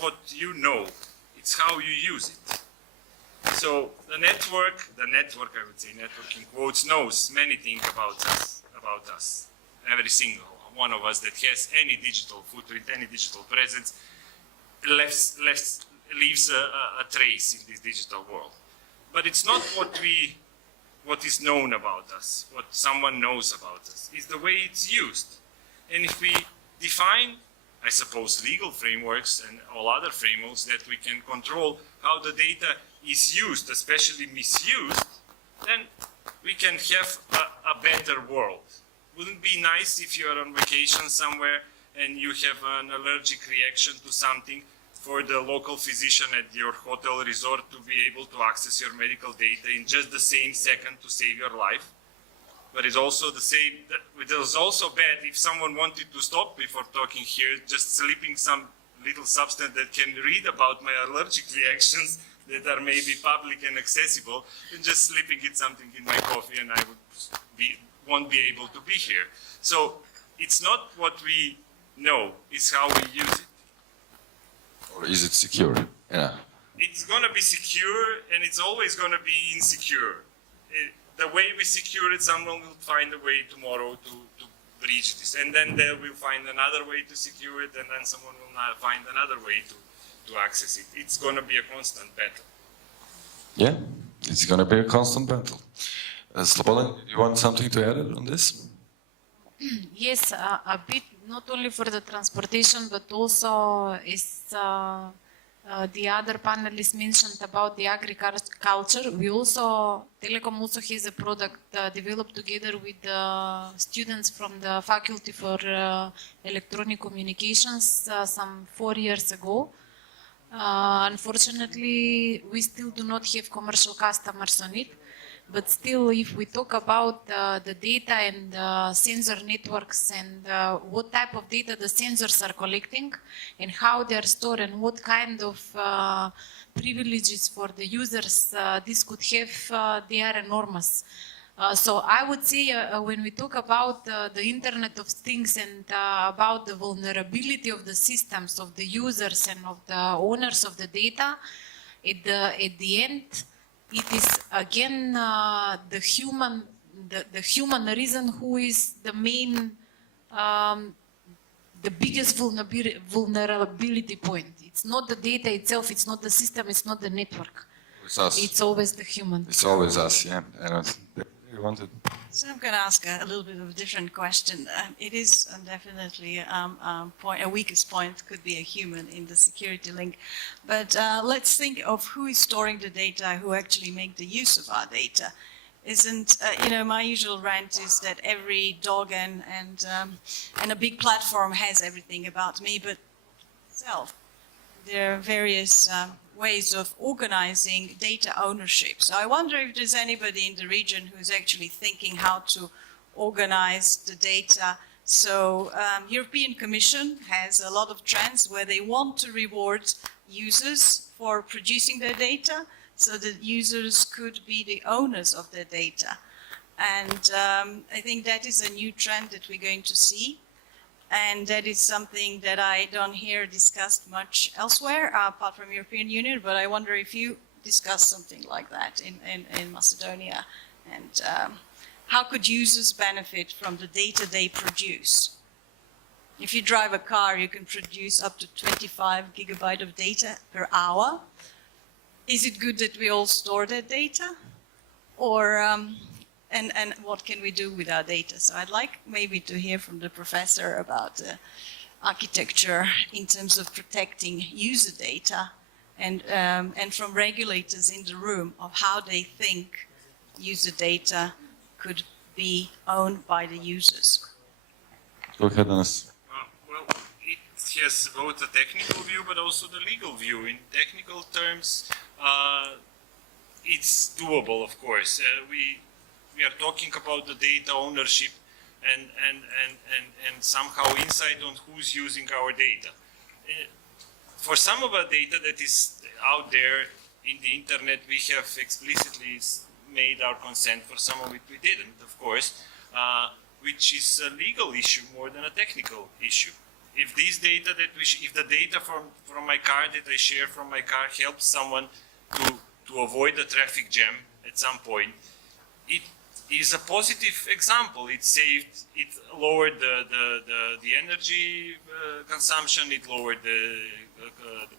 what you know, it's how you use it. So the network, I would say, network in quotes, knows many things about us. Every single one of us that has any digital footprint, any digital presence, leaves a trace in this digital world. But it's not what is known about us, what someone knows about us. It's the way it's used. And if we define, I suppose, legal frameworks and all other frameworks that we can control how the data is used, especially misused, then we can have a better world. Wouldn't it be nice if you are on vacation somewhere and you have an allergic reaction to something, for the local physician at your hotel resort to be able to access your medical data in just the same second to save your life? But it's also the same, it is also bad if someone wanted to stop me from talking here, just slipping some little substance that can read about my allergic reactions that are maybe public and accessible, and just slipping it something in my coffee, and I won't be able to be here. So it's not what we know, it's how we use it. Or is it secure? Yeah. It's going to be secure, and it's always going to be insecure. The way we secure it, someone will find a way tomorrow to breach this, and then they will find another way to secure it, and then someone will find another way to access it. It's going to be a constant battle. Yeah, it's going to be a constant battle. Slobodan, you want something to add on this? Yes, a bit, not only for the transportation, but also is the other panelists mentioned about the agriculture. We also, Telecom also has a product developed together with students from the Faculty for Electronic Communications some 4 years ago. Unfortunately, we still do not have commercial customers on it. But still, if we talk about the data and sensor networks and what type of data the sensors are collecting and how they are stored and what kind of privileges for the users this could have, they are enormous. So I would say when we talk about the Internet of Things and about the vulnerability of the systems, of the users and of the owners of the data, at the end, it is again the human reason who is the main, the biggest vulnerability point. It's not the data itself, it's not the system, it's not the network. It's us. It's always the human. It's always us, yeah. You wanted. So I'm going to ask a little bit of a different question. It is definitely a weakest point could be a human in the security link. But let's think of who is storing the data, who actually make the use of our data. Isn't, my usual rant is that every dog and a big platform has everything about me, but itself. There are various ways of organizing data ownership. So I wonder if there's anybody in the region who's actually thinking how to organize the data. So European Commission has a lot of trends where they want to reward users for producing their data so that users could be the owners of their data. And I think that is a new trend that we're going to see. And that is something that I don't hear discussed much elsewhere, apart from European Union, but I wonder if you discuss something like that in Macedonia. And how could users benefit from the data they produce? If you drive a car, you can produce up to 25 gigabytes of data per hour. Is it good that we all store that data? Or and what can we do with our data? So I'd like maybe to hear from the professor about architecture in terms of protecting user data and from regulators in the room of how they think user data could be owned by the users. Go ahead, Anas. Well, it has both a technical view but also the legal view. In technical terms, it's doable, of course. We are talking about the data ownership and somehow insight on who's using our data. For some of our data that is out there in the internet, we have explicitly made our consent. For some of it we didn't, of course, which is a legal issue more than a technical issue. if this data that if the data from my car that I share from my car helps someone to avoid a traffic jam at some point, it is a positive example. It lowered the energy consumption, it lowered the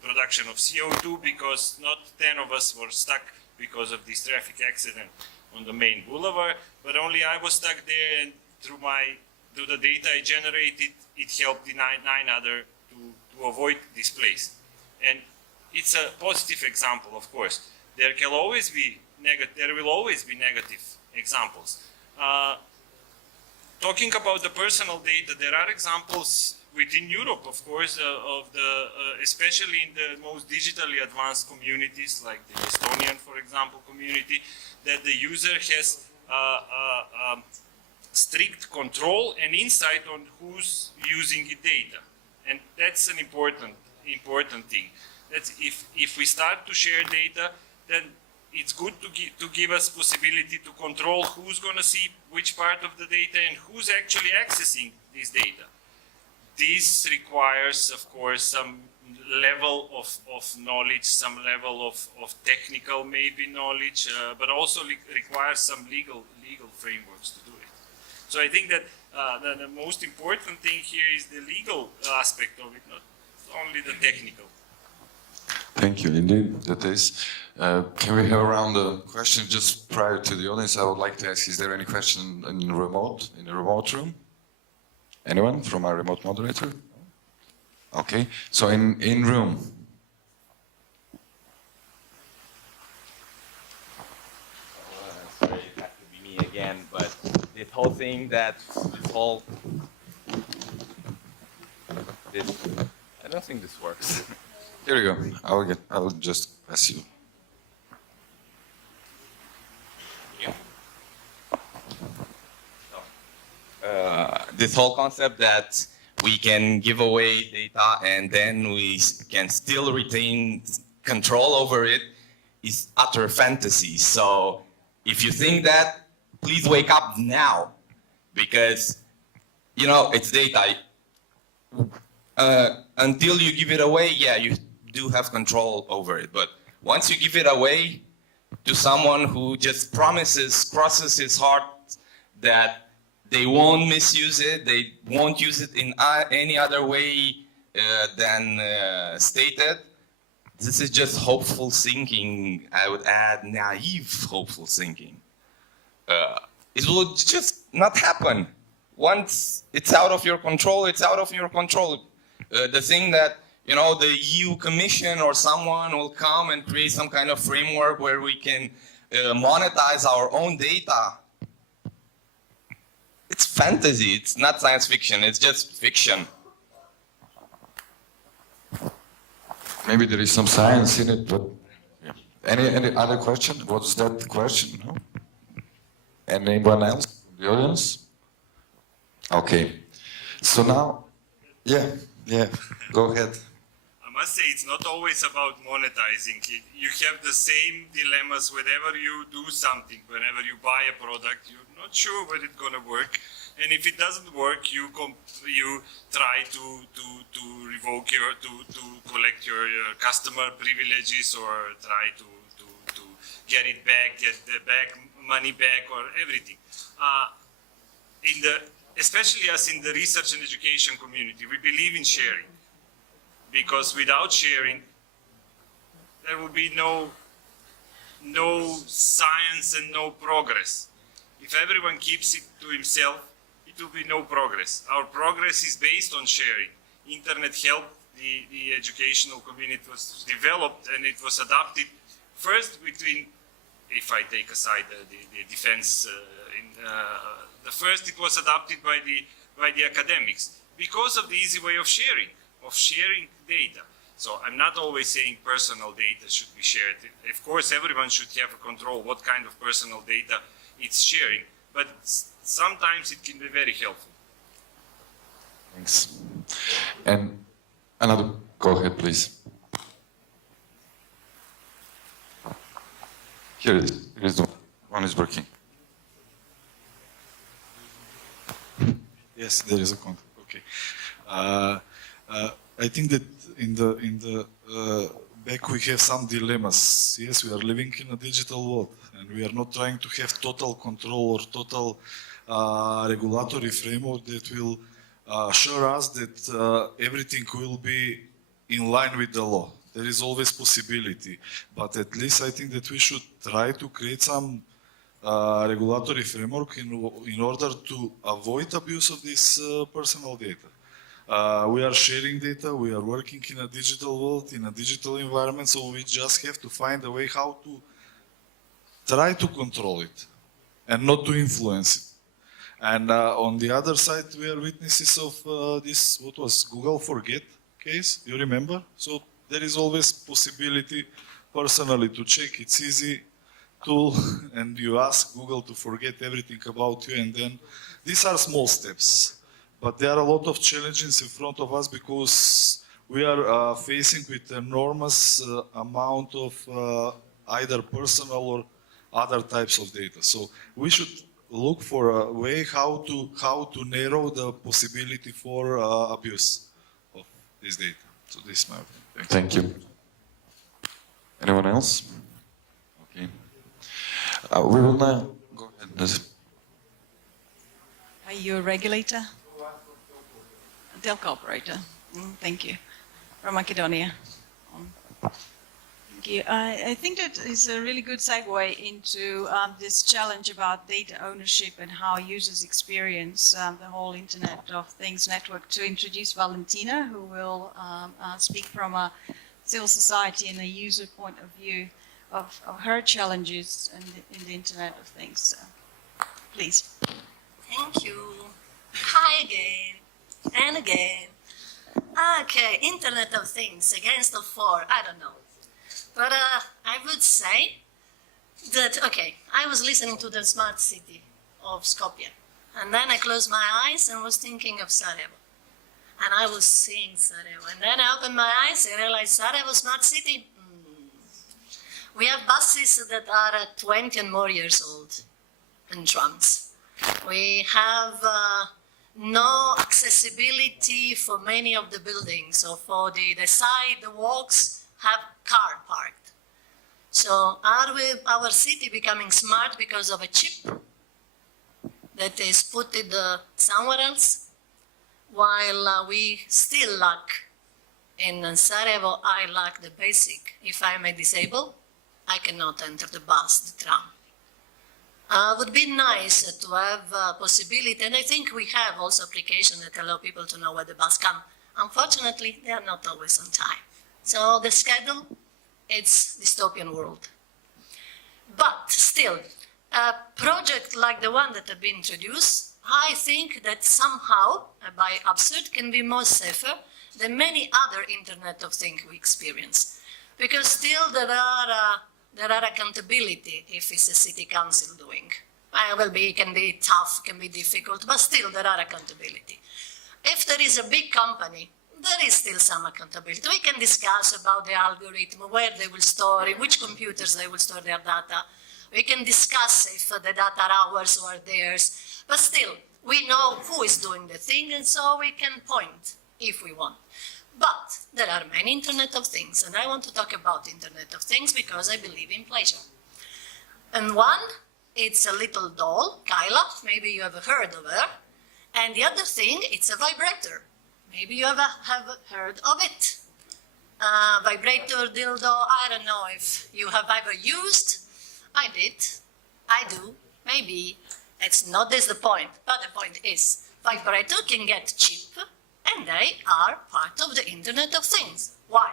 production of CO2 because not 10 of us were stuck because of this traffic accident on the main boulevard, but only I was stuck there, and through the data I generated, it helped the nine other to avoid this place. And it's a positive example, of course. There will always be negative examples. Talking about the personal data, there are examples within Europe, of course, especially in the most digitally advanced communities, like the Estonian, for example, community, that the user has strict control and insight on who's using the data. And that's an important thing. That's if we start to share data, then it's good to give us possibility to control who's going to see which part of the data and who's actually accessing this data. This requires, of course, some level of knowledge, some level of technical maybe knowledge, but also requires some legal frameworks to do it. So I think that the most important thing here is the legal aspect of it, not only the technical. Thank you. Indeed, that is. Can we have around the question just prior to the audience? I would like to ask: is there any question in the remote room? Anyone from our remote moderator? Okay. So in room. Sorry, it has to be me again. But this whole thing I don't think this works. Here we go. I will just pass you. This whole concept that we can give away data and then we can still retain control over it is utter fantasy. So if you think that, please wake up now, because it's data. Until you give it away, yeah, you do have control over it. But once you give it away to someone who just crosses his heart that they won't misuse it, they won't use it in any other way than stated, this is just hopeful thinking. I would add naive hopeful thinking. It will just not happen. Once it's out of your control, it's out of your control. The thing that the EU Commission or someone will come and create some kind of framework where we can monetize our own data. It's fantasy. It's not science fiction. It's just fiction. Maybe there is some science in it, but yeah. Any other question? What's that question? No? Anyone else in the audience? Okay. So now, yeah, go ahead. I must say, it's not always about monetizing it. You have the same dilemmas whenever you do something. Whenever you buy a product, you're not sure whether it's going to work. And if it doesn't work, you try to revoke to collect your customer privileges, or try to get it back, get the money back, or everything. Especially us in the research and education community, we believe in sharing. Because without sharing, there will be no science and no progress. If everyone keeps it to himself, it will be no progress. Our progress is based on sharing. Internet helped the educational community. It was developed and it was adopted first between, if I take aside the defense, it was adopted by the academics because of the easy way of sharing data. So I'm not always saying personal data should be shared. Of course, everyone should have a control what kind of personal data it's sharing, but sometimes it can be very helpful. Thanks. And another, go ahead, please. Here it is. Here is the one is working. Yes, there is a contact. Okay. I think that in the back we have some dilemmas. Yes, we are living in a digital world, and we are not trying to have total control or total regulatory framework that will assure us that everything will be in line with the law. There is always possibility, but at least I think that we should try to create some regulatory framework in order to avoid abuse of this personal data. We are sharing data, we are working in a digital world, in a digital environment, so we just have to find a way how to try to control it and not to influence it. And on the other side, we are witnesses of this, what was Google Forget case, you remember? So there is always possibility personally to check. It's easy tool and you ask Google to forget everything about you, and then these are small steps. But there are a lot of challenges in front of us because we are facing with enormous amount of either personal or other types of data. So we should look for a way how to narrow the possibility for abuse of this data. So this is my opinion. Thank you. Anyone else? Okay. We will now go ahead. Are you a regulator? A telco operator. Thank you. From Macedonia. Thank you. I think that is a really good segue into this challenge about data ownership and how users experience the whole Internet of Things network, to introduce Valentina, who will speak from a civil society and a user point of view of her challenges in the Internet of Things. So, please. Thank you. Hi again and again. Okay, Internet of Things against the four, I don't know. But I would say that, okay, I was listening to the smart city of Skopje. And then I closed my eyes and was thinking of Sarajevo. And I was seeing Sarajevo. And then I opened my eyes and realized Sarajevo smart city. We have buses that are 20 and more years old and trams. We have no accessibility for many of the buildings. So for the side, the walks have car parked. So are our city becoming smart because of a chip that is put somewhere else? While we still lack, in Sarajevo, I lack the basic. If I am a disabled, I cannot enter the bus, the tram. Would be nice to have a possibility, and I think we have also applications that allow people to know where the bus comes. Unfortunately, they are not always on time. So the schedule, it's dystopian world. But still, a project like the one that have been introduced, I think that somehow, by absurd, can be more safer than many other Internet of Things we experience. Because still there are accountability if it's a city council doing. It can be tough, can be difficult, but still there are accountability. If there is a big company, there is still some accountability. We can discuss about the algorithm, where they will store it, which computers they will store their data. We can discuss if the data are ours or theirs. But still, we know who is doing the thing, and so we can point if we want. But there are many Internet of Things, and I want to talk about Internet of Things because I believe in pleasure. And one, it's a little doll, Kyla, maybe you have heard of her. And the other thing, it's a vibrator. Maybe you have heard of it. Vibrator, dildo, I don't know if you have ever used. I did, I do, maybe. It's not this the point, but the point is, vibrator can get cheap, and they are part of the Internet of Things. Why?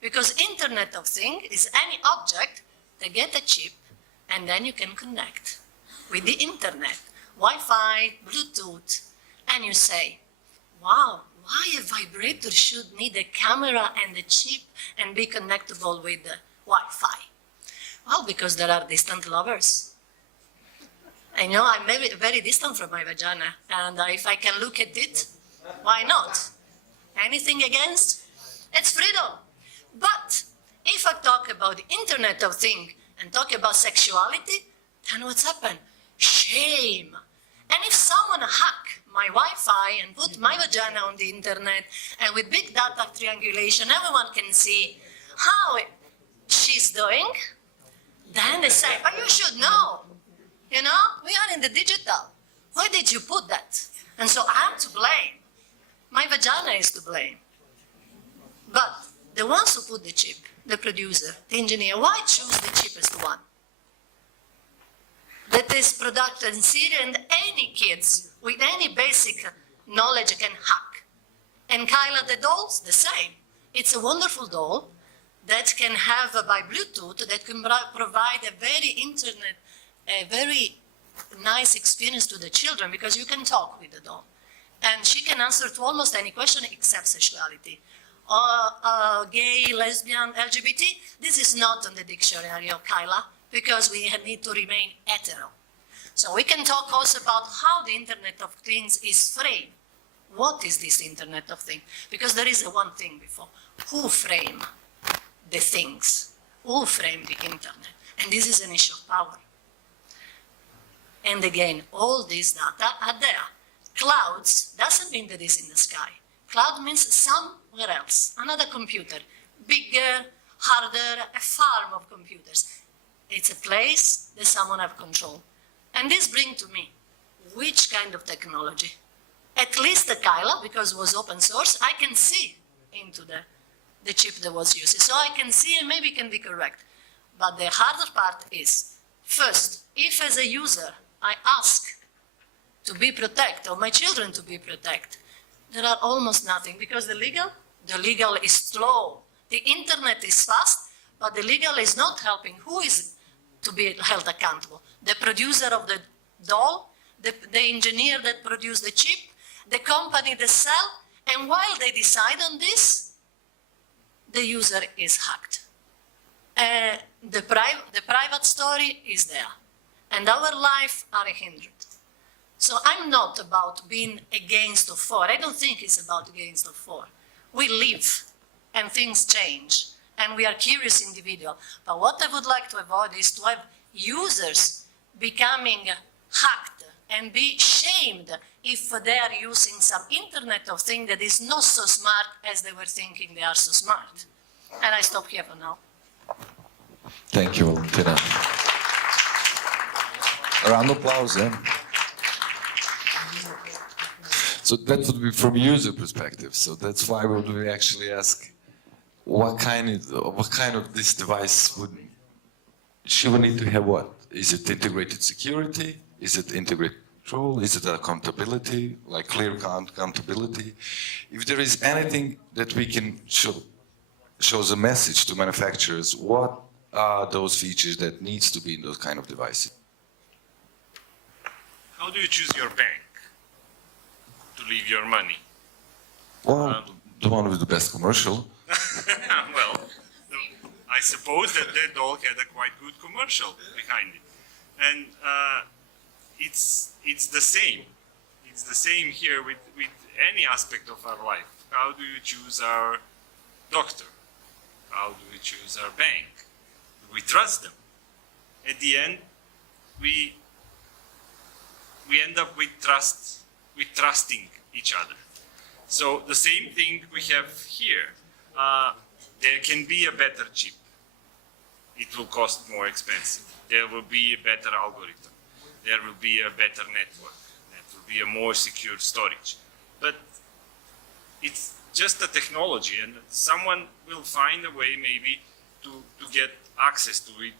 Because Internet of Things is any object that get a chip, and then you can connect with the Internet, Wi-Fi, Bluetooth, and you say, wow, why a vibrator should need a camera and a chip and be connectable with the Wi-Fi? Well, because there are distant lovers. I know I'm very distant from my vagina, and if I can look at it, why not? Anything against? It's freedom. But if I talk about the Internet of Things and talk about sexuality, then what's happened? Shame. And if someone hack my Wi-Fi and put my vagina on the internet, and with big data triangulation, everyone can see how she's doing. Then they say, oh, you should know. You know, we are in the digital. Why did you put that? And so I'm to blame. My vagina is to blame. But the ones who put the chip, the producer, the engineer, why choose the cheapest one? That is product in Syria, and any kids with any basic knowledge can hack. And Kyla the doll's the same. It's a wonderful doll that can have by Bluetooth, that can provide a very nice experience to the children, because you can talk with the doll. And she can answer to almost any question except sexuality. Gay, lesbian, LGBT, this is not on the dictionary of Kyla, because we need to remain hetero. So we can talk also about how the Internet of Things is framed. What is this Internet of Things? Because there is a one thing before. Who frame the things? Who frame the Internet? And this is an issue of power. And again, all these data are there. Clouds doesn't mean that it's in the sky. Cloud means somewhere else, another computer, bigger, harder, a farm of computers. It's a place that someone have control. And this brings to me, which kind of technology? At least the Kyla, because it was open source, I can see into the chip that was used. So I can see and maybe can be correct. But the harder part is, first, if as a user I ask to be protected, or my children to be protected, there are almost nothing, because the legal is slow. The internet is fast, but the legal is not helping. Who is to be held accountable? The producer of the doll, the engineer that produced the chip, the company that sell, and while they decide on this, the user is hacked. The private story is there, and our life are hindered. So I'm not about being against or for. I don't think it's about against or for. We live, and things change, and we are curious individuals. But what I would like to avoid is to have users becoming hacked and be shamed if they are using some Internet of Things that is not so smart as they were thinking they are so smart. And I stop here for now. Thank you, Valentina. A round of applause, eh? So that would be from user perspective. So that's why we actually ask, what kind of this device would she would need to have? What is it? Integrated security? Is it integrated control? Is it accountability, like clear accountability? If there is anything that we can shows a message to manufacturers, what are those features that needs to be in those kind of devices? How do you choose your bank to leave your money? Well, the one with the best commercial. Well, I suppose that doll had a quite good commercial behind it. And it's the same. It's the same here with any aspect of our life. How do you choose our doctor? How do we choose our bank? Do we trust them? At the end, we end up with trusting each other. So the same thing we have here. There can be a better chip. It will cost more expensive. There will be a better algorithm. There will be a better network. There will be a more secure storage. But it's just a technology, and someone will find a way maybe to get access to it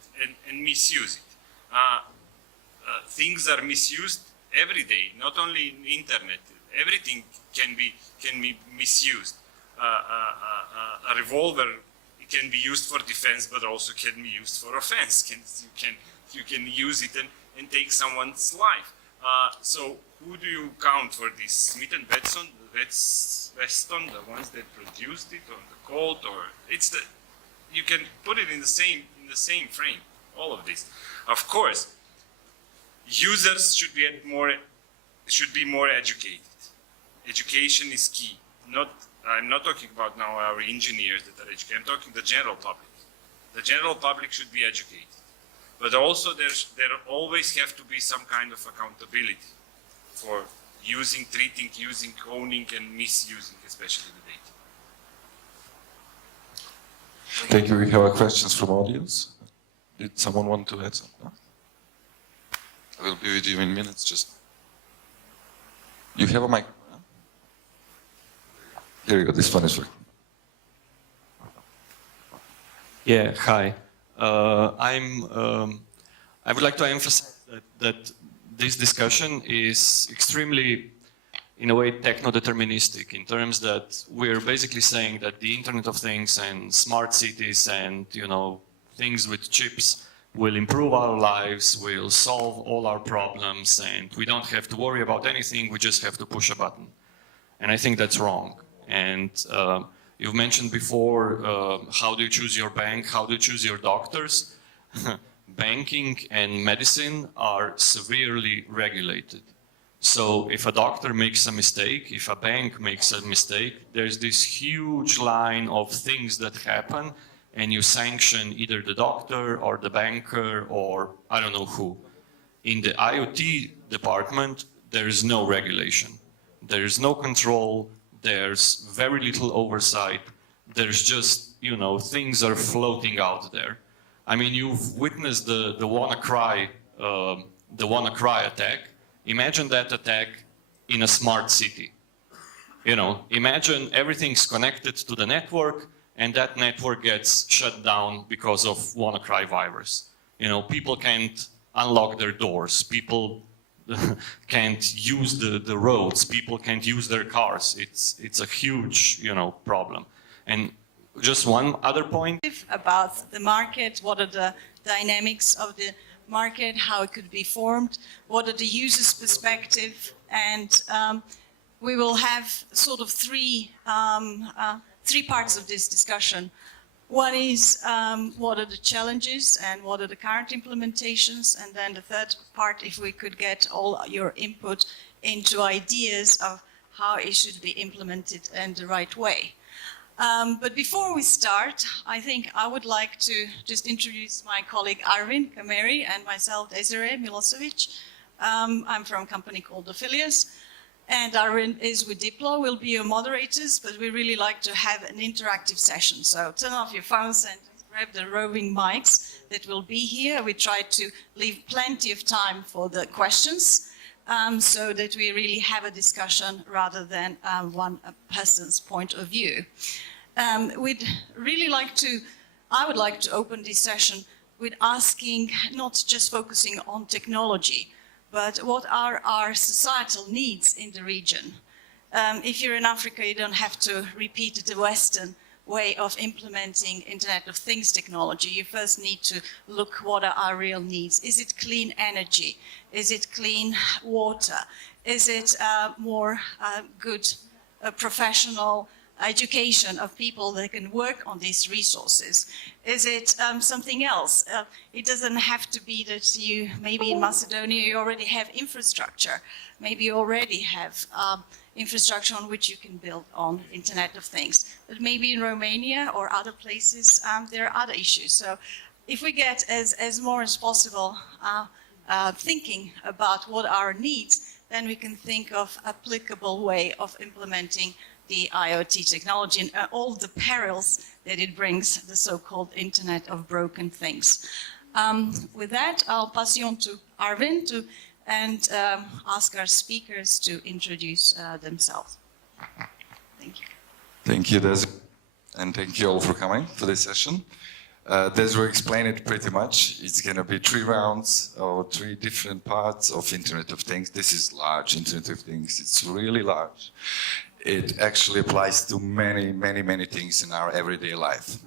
and misuse it. Things are misused every day, not only in the internet. Everything can be misused. A revolver can be used for defense, but also can be used for offense. You can use it and take someone's life. So who do you count for this? Smith and Weston, the ones that produced it, or the Colt, or you can put it in the same frame. All of this, of course. Users should be more educated. Education is key. I'm not talking about now our engineers that are educated. I'm talking the general public. The general public should be educated. But also there always have to be some kind of accountability for treating, using, owning, and misusing, especially the data. Thank you. We have questions from audience. Did someone want to add something? No? I will be with you in minutes. Just you have a mic. No? Here you go. This one is working. Yeah. Hi. I would like to emphasize that this discussion is extremely, in a way, techno-deterministic in terms that we're basically saying that the Internet of Things and smart cities and, you know, things with chips will improve our lives, will solve all our problems, and we don't have to worry about anything, we just have to push a button. And I think that's wrong. And you've mentioned before, how do you choose your bank, how do you choose your doctors? Banking and medicine are severely regulated. So if a doctor makes a mistake, if a bank makes a mistake, there's this huge line of things that happen, and you sanction either the doctor or the banker or I don't know who. In the IoT department, there is no regulation. There is no control. There's very little oversight. There's just, you know, things are floating out there. I mean, you've witnessed the WannaCry attack. Imagine that attack in a smart city. You know, imagine everything's connected to the network, and that network gets shut down because of WannaCry virus. You know, people can't unlock their doors. People can't use the roads. People can't use their cars. It's a huge, you know, problem. And just one other point. About the market, what are the dynamics of the market, how it could be formed, what are the user's perspective, and we will have sort of three parts of this discussion. One is what are the challenges and what are the current implementations, and then the third part, if we could get all your input into ideas of how it should be implemented in the right way. But before we start, I think I would like to just introduce my colleague Arvin Kameri and myself, Desiree Milosevic. I'm from a company called Affiliates, and Arvin is with Diplo. We'll be your moderators, but we really like to have an interactive session. So turn off your phones and grab the roving mics that will be here. We try to leave plenty of time for the questions. So that we really have a discussion rather than one person's point of view. I would like to open this session with asking, not just focusing on technology, but what are our societal needs in the region? If you're in Africa, you don't have to repeat the Western way of implementing Internet of Things technology. You first need to look what are our real needs. Is it clean energy? Is it clean water? Is it more good professional education of people that can work on these resources? Is it something else? It doesn't have to be that you, maybe in Macedonia, you already have infrastructure. Maybe you already have infrastructure on which you can build on Internet of Things. But maybe in Romania or other places, there are other issues. So if we get as more as possible thinking about what our needs, then we can think of applicable way of implementing the IoT technology and all the perils that it brings, the so-called Internet of Broken Things. With that, I'll pass you on to Arvin and ask our speakers to introduce themselves. Thank you. Thank you, Desiree, and thank you all for coming for this session. Desiree explained it pretty much. It's going to be 3 rounds or 3 different parts of Internet of Things. This is large Internet of Things. It's really large. It actually applies to many, many, many things in our everyday life.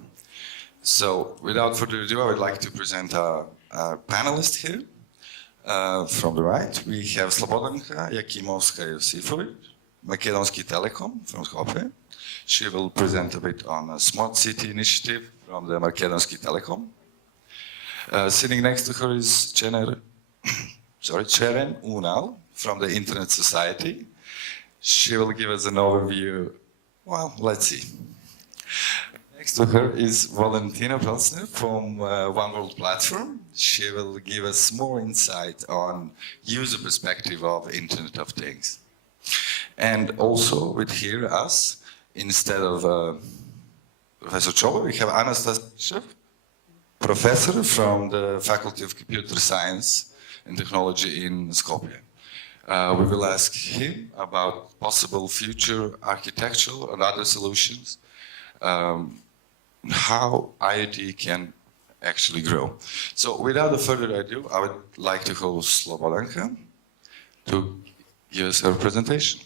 So, without further ado, I would like to present our panelists here. From the right, we have Slobodanka Jakimovska-Josifovic, Michalski Telecom from Skopje. She will present a bit on a smart city initiative from the Michalski Telecom. Sitting next to her is Ceren Unal from the Internet Society. She will give us an overview. Well, let's see. Next to her is Valentina Pelsner from One World Platform. She will give us more insight on user perspective of Internet of Things. And also with here us, instead of Professor Chobo, we have Anastasia, professor from the Faculty of Computer Science and Technology in Skopje. We will ask him about possible future architectural and other solutions, how IoT can actually grow. So without further ado, I would like to host Slobodanka to give us her presentation.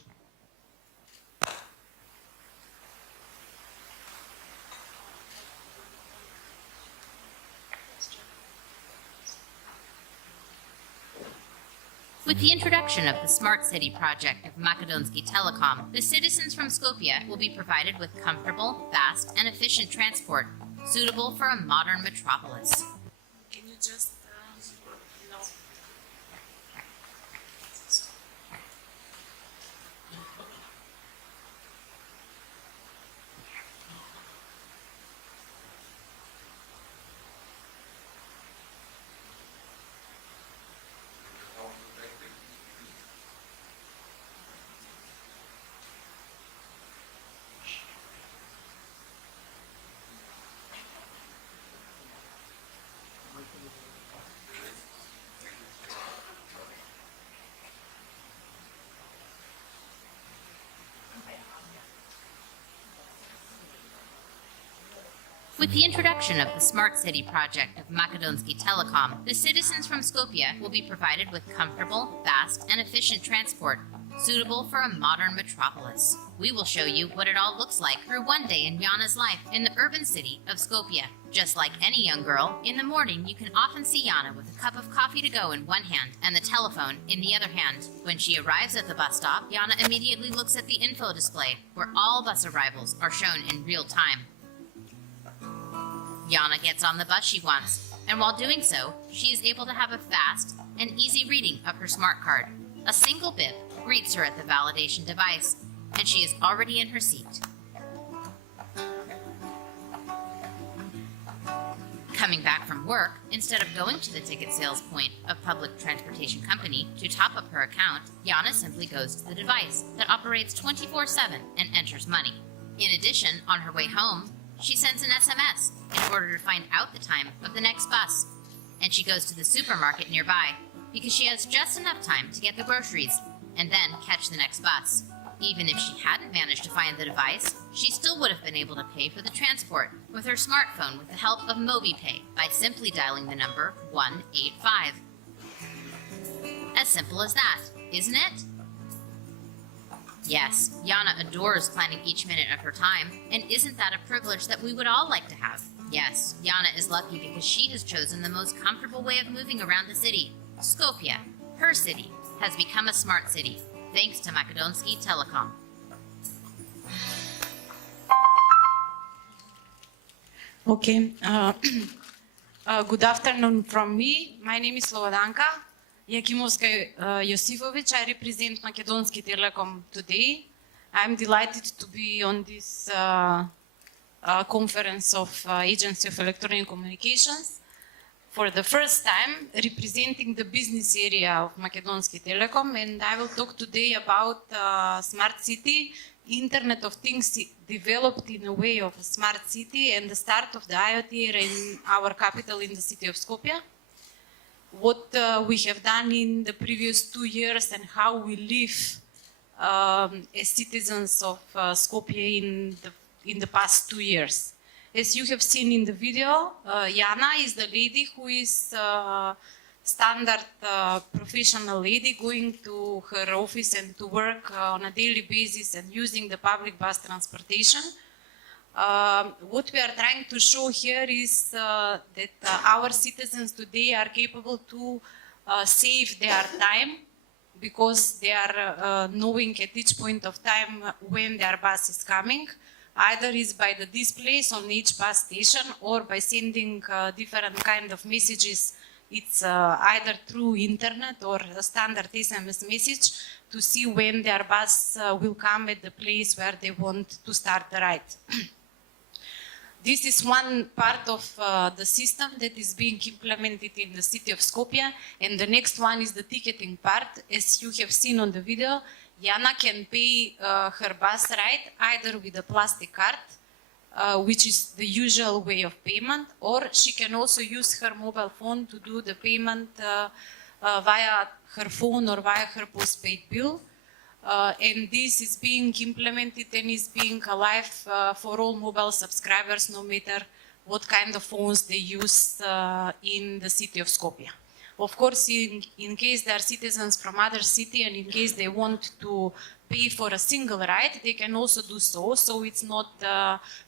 With the introduction of the Smart City project of Michalski Telecom, the citizens from Skopje will be provided with comfortable, fast, and efficient transport, suitable for a modern metropolis. Can you just, no. With the introduction of the Smart City project of Michalski Telecom, the citizens from Skopje will be provided with comfortable, fast, and efficient transport, suitable for a modern metropolis. We will show you what it all looks like through one day in Jana's life in the urban city of Skopje. Just like any young girl, in the morning you can often see Jana with a cup of coffee to go in one hand and the telephone in the other hand. When she arrives at the bus stop, Jana immediately looks at the info display, where all bus arrivals are shown in real time. Jana gets on the bus she wants, and while doing so, she is able to have a fast and easy reading of her smart card. A single bip greets her at the validation device, and she is already in her seat. Coming back from work, instead of going to the ticket sales point of public transportation company to top up her account, Jana simply goes to the device that operates 24/7 and enters money. In addition, on her way home, she sends an SMS in order to find out the time of the next bus. And she goes to the supermarket nearby because she has just enough time to get the groceries and then catch the next bus. Even if she hadn't managed to find the device, she still would have been able to pay for the transport with her smartphone with the help of MobiPay by simply dialing the number 185. As simple as that, isn't it? Yes, Jana adores planning each minute of her time, and isn't that a privilege that we would all like to have? Yes, Jana is lucky because she has chosen the most comfortable way of moving around the city. Skopje, her city, has become a smart city, thanks to Michalski Telecom. Okay. Good afternoon from me. My name is Slobodanka Jakimovska-Josifovic. I represent Michalski Telecom today. I'm delighted to be on this conference of Agency of Electronic Communications for the first time, representing the business area of Michalski Telecom, and I will talk today about smart city, Internet of Things developed in a way of a smart city, and the start of the IoT era in our capital, in the city of Skopje. What we have done in the previous 2 years and how we live as citizens of Skopje in the past 2 years. As you have seen in the video, Jana is the lady who is standard professional lady going to her office and to work on a daily basis and using the public bus transportation. What we are trying to show here is that our citizens today are capable to save their time because they are knowing at each point of time when their bus is coming. Either is by the displays on each bus station or by sending different kind of messages. It's either through internet or a standard SMS message to see when their bus will come at the place where they want to start the ride. This is one part of the system that is being implemented in the city of Skopje, and the next one is the ticketing part. As you have seen on the video, Jana can pay her bus ride either with a plastic card, which is the usual way of payment, or she can also use her mobile phone to do the payment via her phone or via her postpaid bill. And this is being implemented and is being alive for all mobile subscribers, no matter what kind of phones they use in the city of Skopje. Of course, in case they are citizens from other city and in case they want to pay for a single ride, they can also do so. So it's not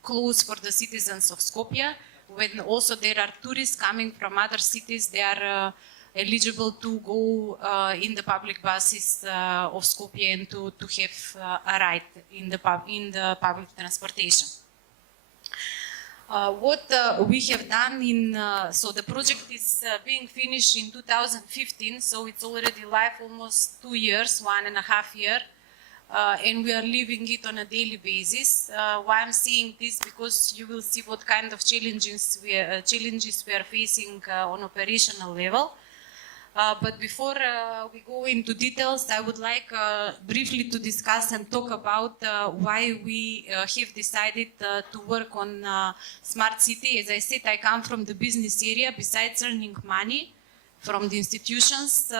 closed for the citizens of Skopje. When also there are tourists coming from other cities, they are eligible to go in the public buses of Skopje and to have a ride in the public transportation. What we have done so the project is being finished in 2015, so it's already live almost 2 years, 1.5 years, and we are living it on a daily basis. Why I'm saying this, because you will see what kind of challenges we are facing on operational level. But before we go into details, I would like briefly to discuss and talk about why we have decided to work on smart city. As I said, I come from the business area. Besides earning money from the institutions,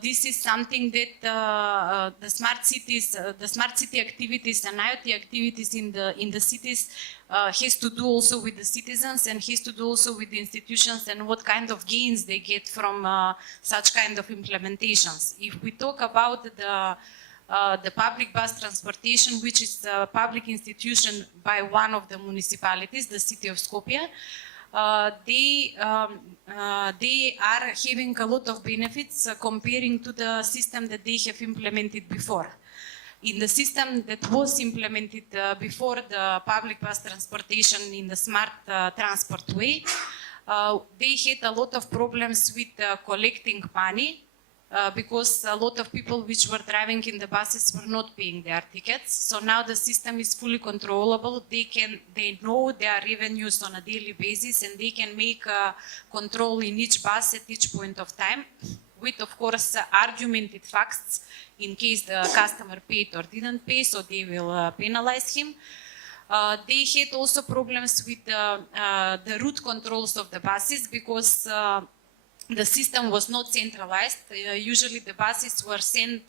this is something that the smart city activities and IoT activities in the cities has to do also with the citizens and has to do also with the institutions and what kind of gains they get from such kind of implementations. If we talk about the public bus transportation, which is a public institution by one of the municipalities, the city of Skopje, they are having a lot of benefits comparing to the system that they have implemented before. In the system that was implemented before the public bus transportation in the smart transport way, they had a lot of problems with collecting money because a lot of people which were driving in the buses were not paying their tickets. So now the system is fully controllable. They know their revenues on a daily basis and they can make control in each bus at each point of time, with of course argumented facts in case the customer paid or didn't pay, so they will penalize him. They had also problems with the route controls of the buses because the system was not centralized. Usually the buses were sent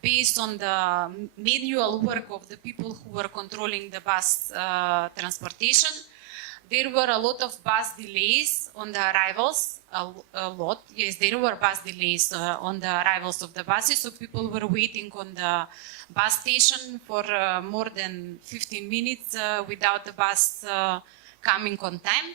based on the manual work of the people who were controlling the bus transportation. There were a lot of bus delays on the arrivals, yes, there were bus delays on the arrivals of the buses, so people were waiting on the bus station for more than 15 minutes without the bus coming on time.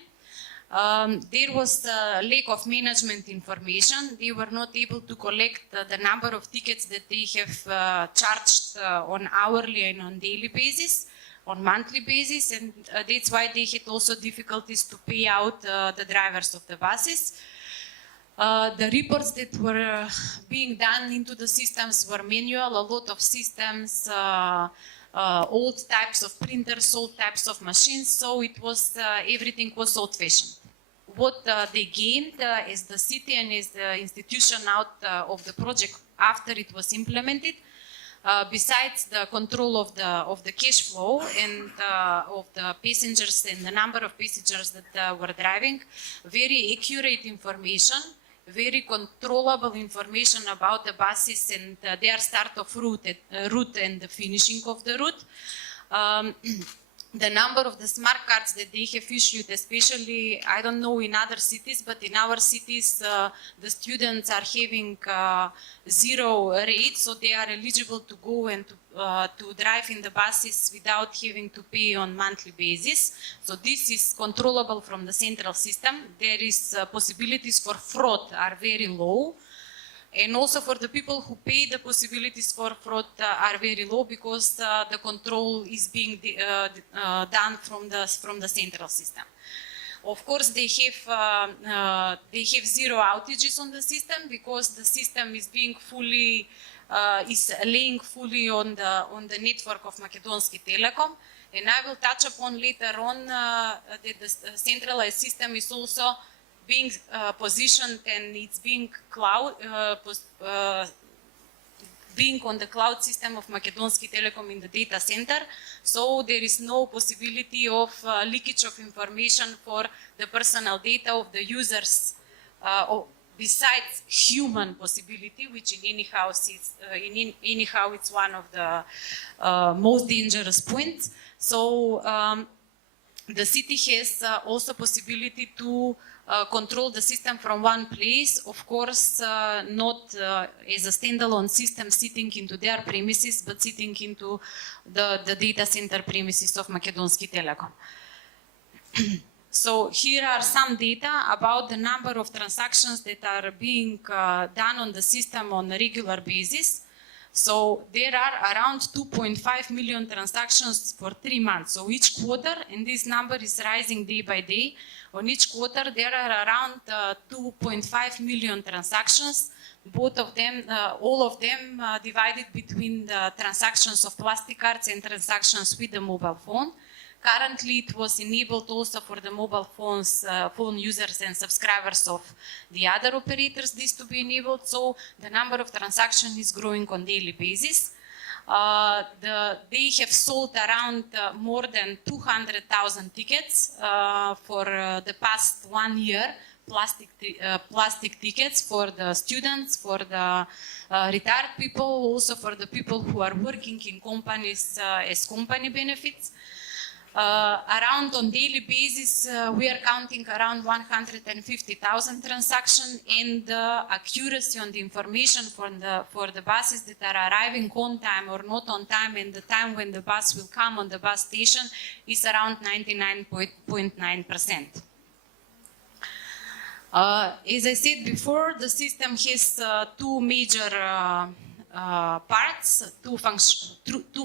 There was a lack of management information. They were not able to collect the number of tickets that they have charged on hourly and on daily basis, on monthly basis, and that's why they had also difficulties to pay out the drivers of the buses. The reports that were being done into the systems were manual, a lot of systems, old types of printers, old types of machines, so it was everything was old-fashioned. What they gained as the city and as the institution out of the project after it was implemented, besides the control of the cash flow and of the passengers and the number of passengers that were driving, very accurate information, very controllable information about the buses and their start of route and the finishing of the route. The number of the smart cards that they have issued, especially, I don't know in other cities, but in our cities, the students are having 0 rate, so they are eligible to go and to drive in the buses without having to pay on monthly basis. So this is controllable from the central system. There is possibilities for fraud are very low. And also for the people who pay, the possibilities for fraud are very low because the control is being done from the central system. Of course, they have 0 outages on the system because the system is being fully is laying fully on the network of Michalski Telecom. And I will touch upon later on that the centralized system is also being positioned and it's being being on the cloud system of Michalski Telecom in the data center, so there is no possibility of leakage of information for the personal data of the users, besides human possibility, which in anyhow is anyhow it's one of the most dangerous points. So the city has also possibility to control the system from one place, of course, not as a standalone system sitting into their premises, but sitting into the data center premises of Michalski Telecom. So here are some data about the number of transactions that are being done on the system on a regular basis. So there are around 2.5 million transactions for 3 months. So each quarter, and this number is rising day by day, on each quarter there are around 2.5 million transactions, both of them, all of them divided between the transactions of plastic cards and transactions with the mobile phone. Currently, it was enabled also for the mobile phones, phone users and subscribers of the other operators, this to be enabled. So the number of transactions is growing on daily basis. They have sold around more than 200,000 tickets for the past 1 year, plastic tickets for the students, for the retired people, also for the people who are working in companies as company benefits. Around on daily basis, we are counting around 150,000 transactions, and the accuracy on the information for the buses that are arriving on time or not on time, and the time when the bus will come on the bus station is around 99.9%. As I said before, the system has two major parts, two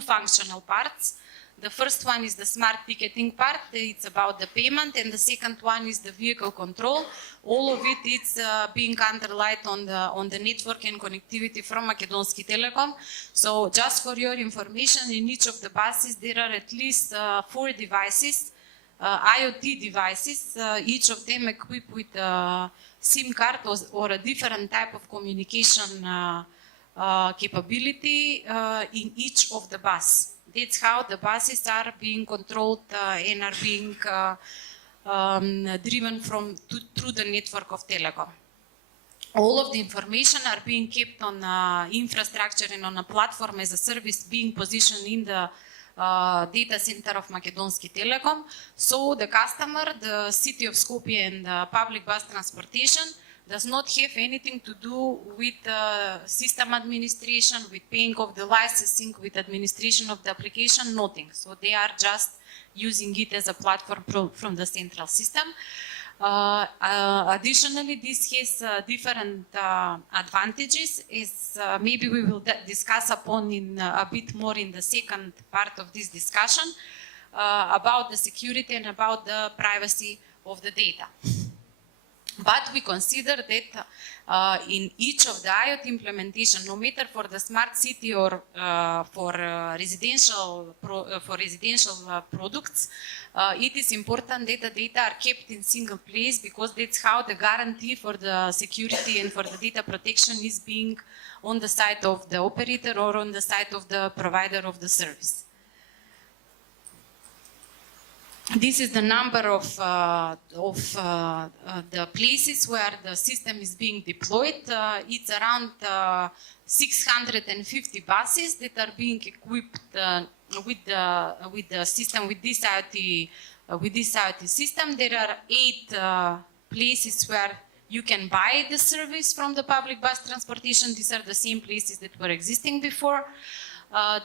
functional parts. The first one is the smart ticketing part, it's about the payment, and the second one is the vehicle control. All of it is being underlaid on the network and connectivity from Michalski Telecom. So just for your information, in each of the buses there are at least 4 devices, IoT devices, each of them equipped with a SIM card or a different type of communication capability in each of the buses. That's how the buses are being controlled and are being driven through the network of Telecom. All of the information are being kept on infrastructure and on a platform as a service being positioned in the data center of Michalski Telecom. So the customer, the city of Skopje and public bus transportation does not have anything to do with system administration, with paying of the licensing, with administration of the application, nothing. So they are just using it as a platform from the central system. Additionally, this has different advantages, as maybe we will discuss upon in a bit more in the second part of this discussion, about the security and about the privacy of the data. But we consider that in each of the IoT implementation, no matter for the smart city or for residential products, it is important that the data are kept in single place, because that's how the guarantee for the security and for the data protection is being on the side of the operator or on the side of the provider of the service. This is the number of the places where the system is being deployed. It's around 650 buses that are being equipped with the system, with this IoT system. There are 8 places where you can buy the service from the public bus transportation. These are the same places that were existing before.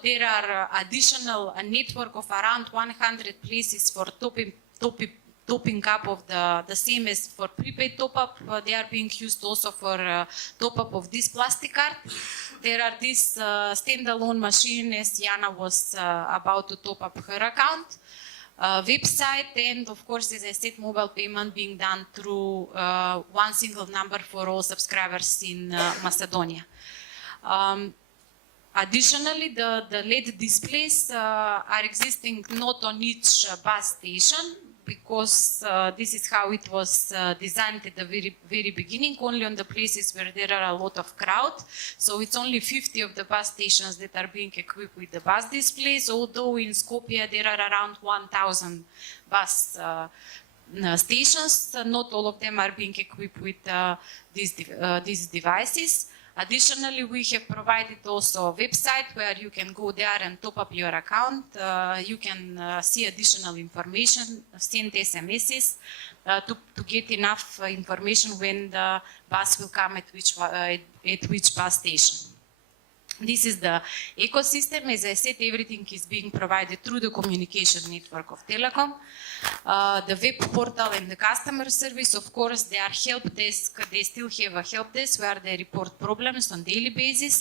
There are additional network of around 100 places for topping up of the same as for prepaid top-up. They are being used also for top-up of this plastic card. There are this standalone machine, as Jana was about to top up her account, website, and of course, as I said, mobile payment being done through one single number for all subscribers in Macedonia. Additionally, the LED displays are existing not on each bus station, because this is how it was designed at the very beginning, only on the places where there are a lot of crowd. So it's only 50 of the bus stations that are being equipped with the bus displays, although in Skopje there are around 1,000 bus stations. Not all of them are being equipped with these devices. Additionally, we have provided also a website where you can go there and top up your account. You can see additional information, send SMSs to get enough information when the bus will come at which bus station. This is the ecosystem. As I said, everything is being provided through the communication network of Telecom. The web portal and the customer service, of course, they are help desk. They still have a help desk where they report problems on daily basis.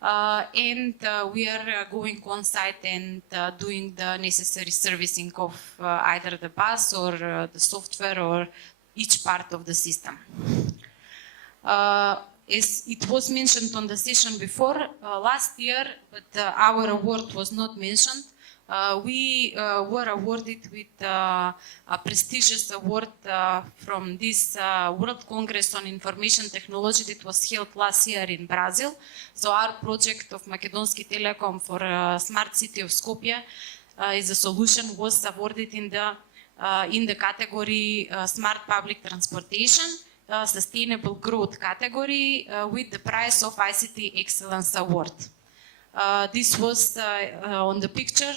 And we are going on site and doing the necessary servicing of either the bus or the software or each part of the system. As it was mentioned on the session before, last year, but our award was not mentioned. We were awarded with a prestigious award from this World Congress on Information Technology that was held last year in Brazil. So our project of Michalski Telecom for Smart City of Skopje as a solution was awarded in the category Smart Public Transportation. Sustainable growth category with the prize of ICT Excellence Award. This was on the picture.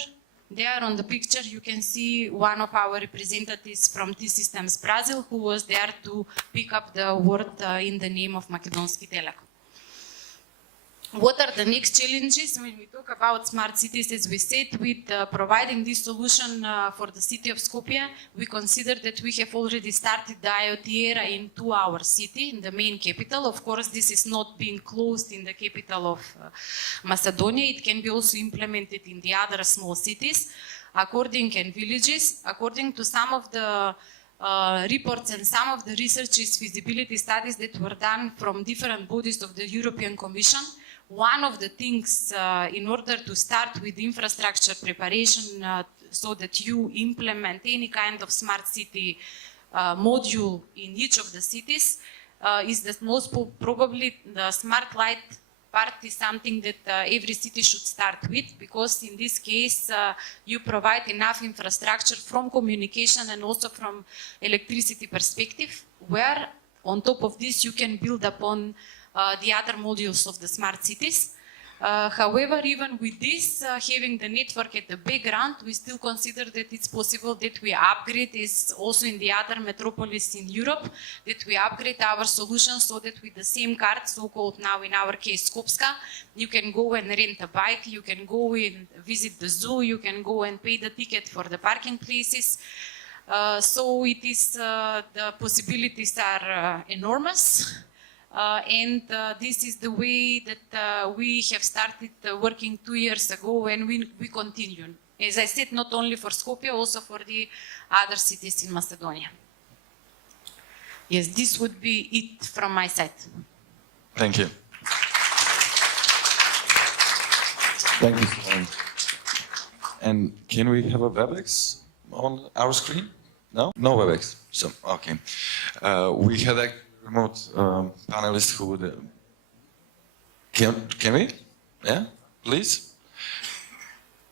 There on the picture you can see one of our representatives from T-Systems Brazil who was there to pick up the award in the name of Michalski Telecom. What are the next challenges when we talk about smart cities? As we said, with providing this solution for the city of Skopje, we consider that we have already started the IoT era into our city, in the main capital. Of course, this is not being closed in the capital of Macedonia. It can be also implemented in the other small cities, and villages. According to some of the reports and some of the researches, feasibility studies that were done from different bodies of the European Commission, one of the things in order to start with infrastructure preparation so that you implement any kind of smart city module in each of the cities is that most probably the smart light part is something that every city should start with, because in this case you provide enough infrastructure from communication and also from electricity perspective, where on top of this you can build upon the other modules of the smart cities. However, even with this, having the network at the background, we still consider that it's possible that we upgrade, as also in the other metropolis in Europe, that we upgrade our solutions so that with the same card, so-called now in our case Skopska, you can go and rent a bike, you can go and visit the zoo, you can go and pay the ticket for the parking places. So it is, the possibilities are enormous. And this is the way that we have started working 2 years ago, and we continue. As I said, not only for Skopje, also for the other cities in Macedonia. Yes, this would be it from my side. Thank you. Thank you. And can we have a WebEx on our screen? No? No WebEx. So, okay. We had a remote panelist who would... Can we? Yeah, please.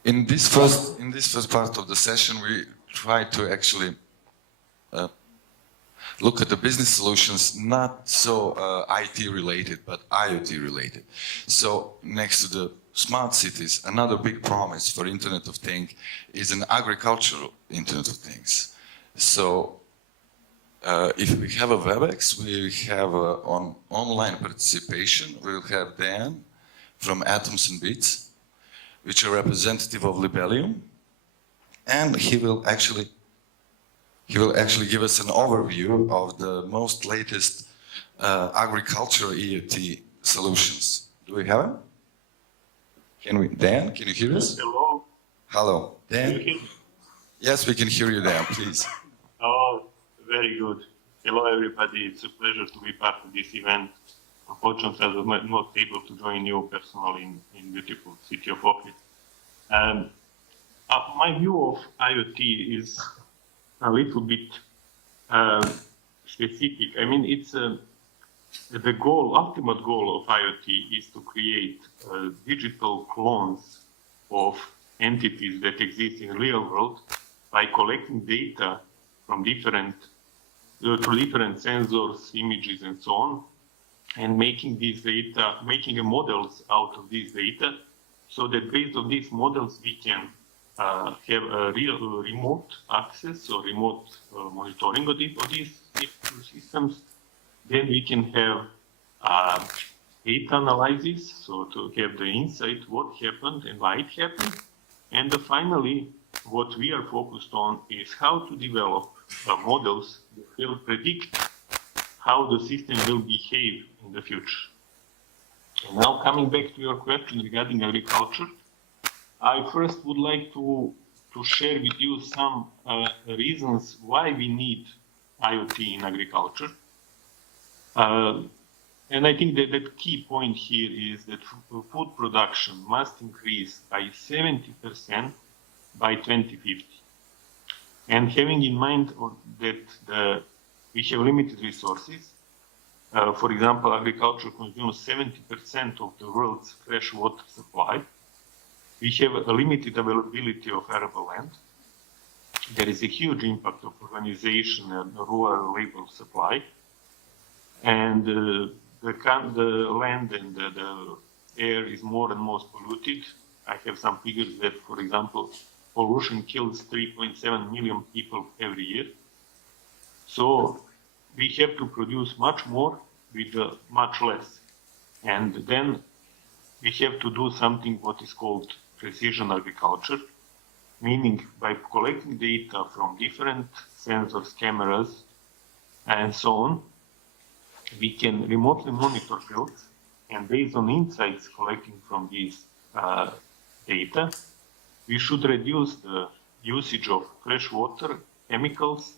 In this first part of the session, we try to actually look at the business solutions, not so IT related, but IoT related. So next to the smart cities, another big promise for Internet of Things is an agricultural Internet of Things. So if we have a WebEx, we have on online participation, we'll have Dan from Atoms and Bits, which are representative of Libellium, and he will actually give us an overview of the most latest agricultural IoT solutions. Do we have him? Can we? Dan, can you hear us? Hello. Hello, Dan. Can you hear me? Yes, we can hear you, Dan. Please. Oh, very good. Hello, everybody. It's a pleasure to be part of this event. Unfortunately, I was not able to join you personally in beautiful city of Ohrid. My view of IoT is a little bit specific. I mean, it's the goal, ultimate goal of IoT is to create digital clones of entities that exist in the real world by collecting data from different sensors, images, and so on, and making these data, making models out of these data, so that based on these models we can have a real remote access or remote monitoring of these systems. Then we can have data analysis, so to have the insight what happened and why it happened. And finally, what we are focused on is how to develop models that will predict how the system will behave in the future. And now coming back to your question regarding agriculture, I first would like to share with you some reasons why we need IoT in agriculture. And I think that the key point here is that food production must increase by 70% by 2050. And having in mind that we have limited resources, for example, agriculture consumes 70% of the world's fresh water supply. We have a limited availability of arable land. There is a huge impact of urbanization and rural labor supply. And the land and the air is more and more polluted. I have some figures that, for example, pollution kills 3.7 million people every year. So we have to produce much more with much less. And then we have to do something what is called precision agriculture, meaning by collecting data from different sensors, cameras, and so on, we can remotely monitor fields, and based on insights collecting from these data, we should reduce the usage of fresh water, chemicals,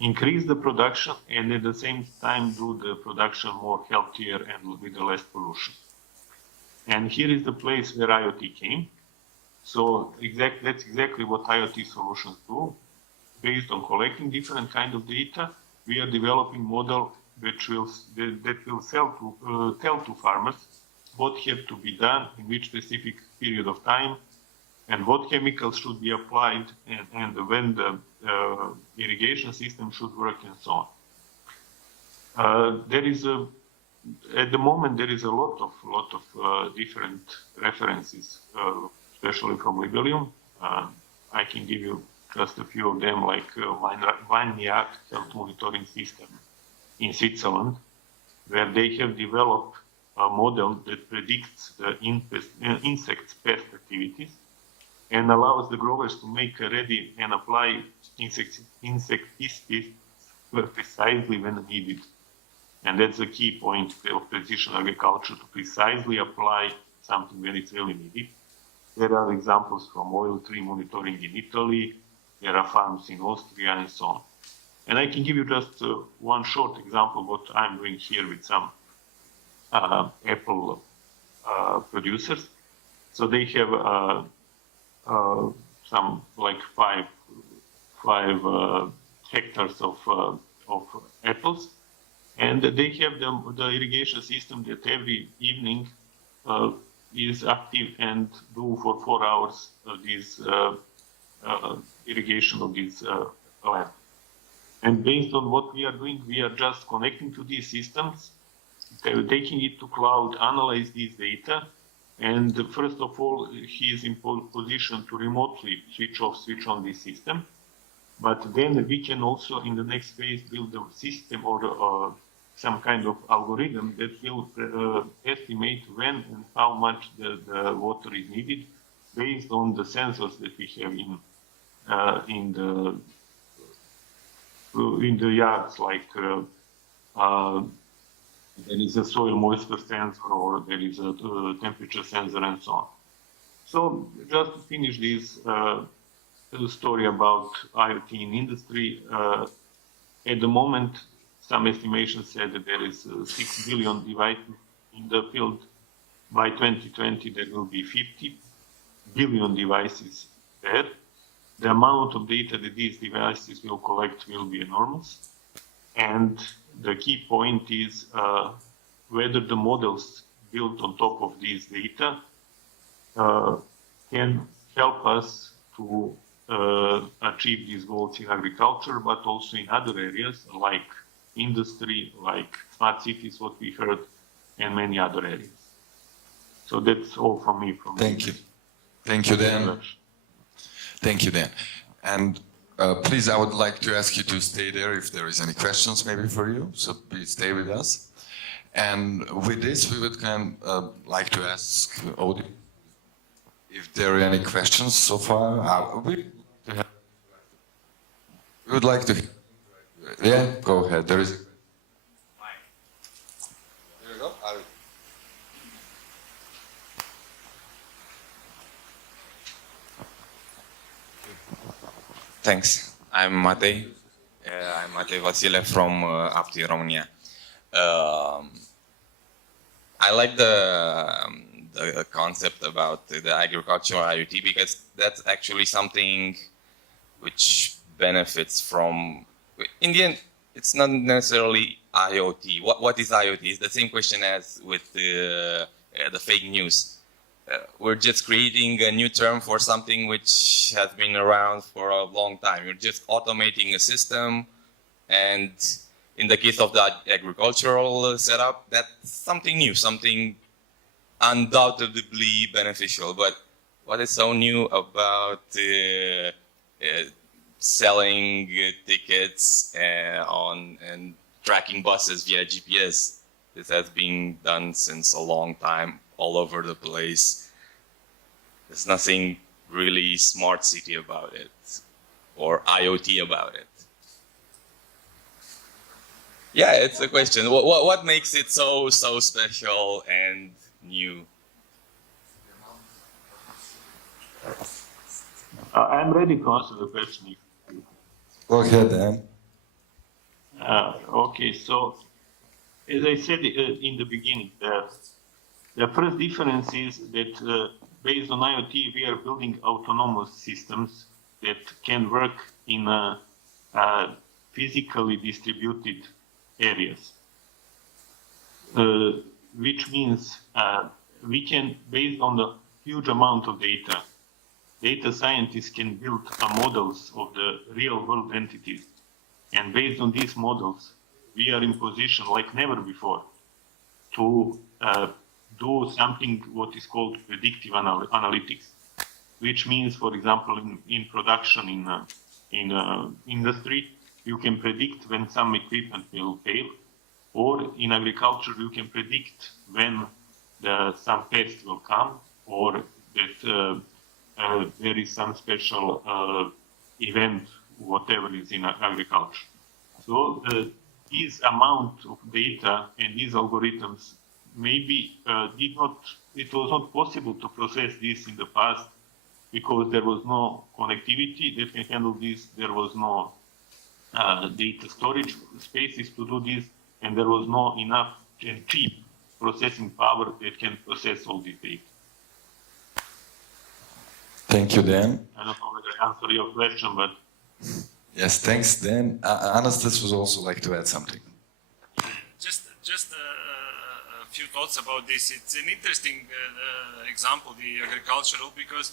increase the production, and at the same time do the production more healthier and with less pollution. And here is the place where IoT came. So that's exactly what IoT solutions do. Based on collecting different kind of data, we are developing model that will tell to farmers what have to be done in which specific period of time, and what chemicals should be applied, and when the irrigation system should work, and so on. At the moment, there is a lot of different references, especially from Libelium. I can give you just a few of them, like Vineyard Health Monitoring System in Switzerland, where they have developed a model that predicts the insect pest activities and allows the growers to make ready and apply insecticides precisely when needed. And that's a key point of precision agriculture, to precisely apply something when it's really needed. There are examples from oil tree monitoring in Italy, there are farms in Austria, and so on. And I can give you just one short example of what I'm doing here with some apple producers. So they have some like five hectares of apples, and they have the irrigation system that every evening is active and do for 4 hours this irrigation of this land. And based on what we are doing, we are just connecting to these systems, taking it to cloud, analyze these data, and first of all, he is in position to remotely switch off, switch on this system. But then we can also, in the next phase, build a system or some kind of algorithm that will estimate when and how much the water is needed based on the sensors that we have in the yards, like there is a soil moisture sensor, or there is a temperature sensor, and so on. So just to finish this story about IoT in industry, at the moment, some estimations said that there is 6 billion devices in the field. By 2020, there will be 50 billion devices there. the amount of data that these devices will collect will be enormous. And the key point is whether the models built on top of these data can help us to achieve these goals in agriculture, but also in other areas like industry, like smart cities, what we heard, and many other areas. So that's all from me. Thank you. Thank you, Dan. Thank you, Dan. And please, I would like to ask you to stay there if there is any questions maybe for you. So please stay with us. And with this, we would like to ask Ohrid if there are any questions so far. We would like to. Yeah, go ahead. There is. There you go. Thanks. I'm Matei. I'm Matei Vasile from Apti, Romania. I like the concept about the agricultural IoT because that's actually something which benefits from. In the end, it's not necessarily IoT. What is IoT? It's the same question as with the fake news. We're just creating a new term for something which has been around for a long time. You're just automating a system, and in the case of the agricultural setup, that's something new, something undoubtedly beneficial. But what is so new about selling tickets and tracking buses via GPS? This has been done since a long time, all over the place. There's nothing really smart city about it or IoT about it. Yeah, it's a question. What makes it so special and new? I'm ready to answer the question. Go ahead, Dan. Okay, so as I said in the beginning, the first difference is that based on IoT, we are building autonomous systems that can work in physically distributed areas, which means we can, based on the huge amount of data scientists can build models of the real world entities. And based on these models, we are in position like never before to do something what is called predictive analytics, which means, for example, in production, in industry, you can predict when some equipment will fail, or in agriculture, you can predict when some pest will come, or that there is some special event, whatever is in agriculture. So this amount of data and these algorithms maybe it was not possible to process this in the past because there was no connectivity that can handle this, there was no data storage spaces to do this, and there was no enough and cheap processing power that can process all this data. Thank you, Dan. I don't know whether I answered your question, but... Yes, thanks, Dan. Anastas would also like to add something. Just a few thoughts about this. It's an interesting example, the agricultural, because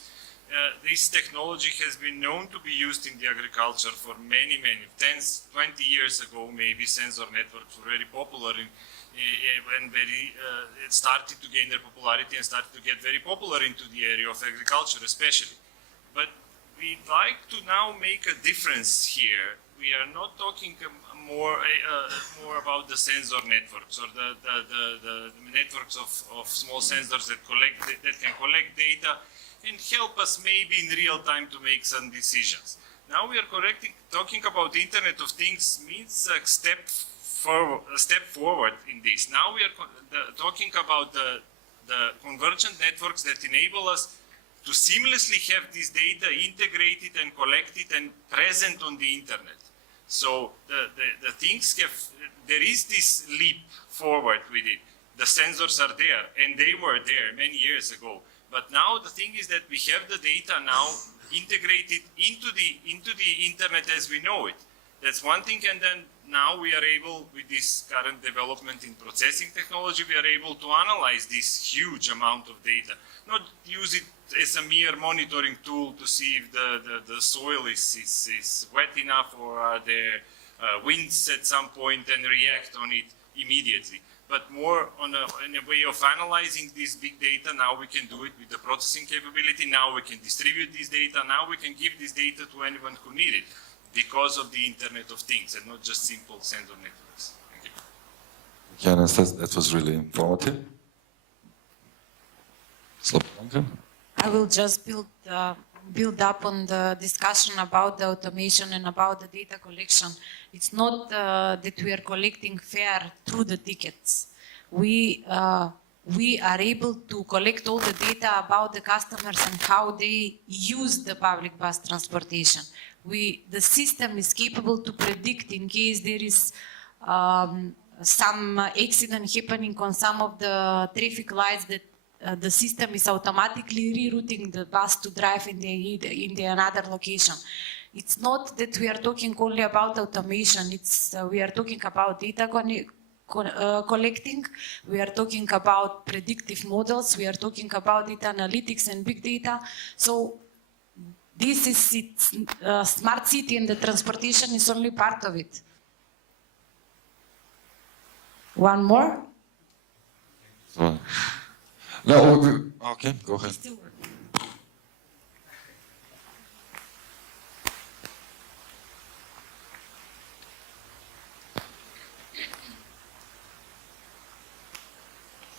this technology has been known to be used in the agriculture for many, 10, 20 years ago. Maybe sensor networks were very popular when it started to gain their popularity and started to get very popular into the area of agriculture especially. But we'd like to now make a difference here. We are not talking more about the sensor networks or the networks of small sensors that can collect data and help us maybe in real time to make some decisions. Now we are talking about the Internet of Things means a step forward in this. Now we are talking about the convergent networks that enable us to seamlessly have this data integrated and collected and present on the internet. So the things there is this leap forward with it. The sensors are there, and they were there many years ago. But now the thing is that we have the data now integrated into the internet as we know it. That's one thing, and then now we are able, with this current development in processing technology, we are able to analyze this huge amount of data, not use it as a mere monitoring tool to see if the soil is wet enough or are there winds at some point and react on it immediately. But more in a way of analyzing this big data. Now we can do it with the processing capability. Now we can distribute this data. Now we can give this data to anyone who needs it because of the Internet of Things and not just simple sensor networks. Thank you. Janis, that was really informative. Slobodanka? I will just build up on the discussion about the automation and about the data collection. It's not that we are collecting fare through the tickets. We are able to collect all the data about the customers and how they use the public bus transportation. The system is capable to predict in case there is some accident happening on some of the traffic lights, that the system is automatically rerouting the bus to drive in the another location. It's not that we are talking only about automation. We are talking about data collecting. We are talking about predictive models. We are talking about data analytics and big data. So this is it. Smart city and the transportation is only part of it. One more? No, okay, go ahead.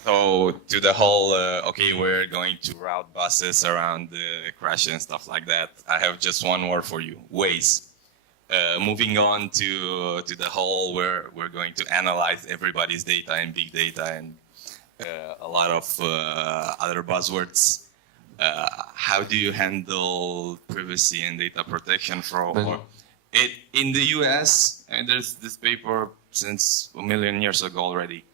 So to the whole, okay, we're going to route buses around the crash and stuff like that. I have just one word for you: Waze. Moving on to the whole, where we're going to analyze everybody's data and big data and a lot of other buzzwords. How do you handle privacy and data protection for it in the US? And there's this paper since a million years ago already.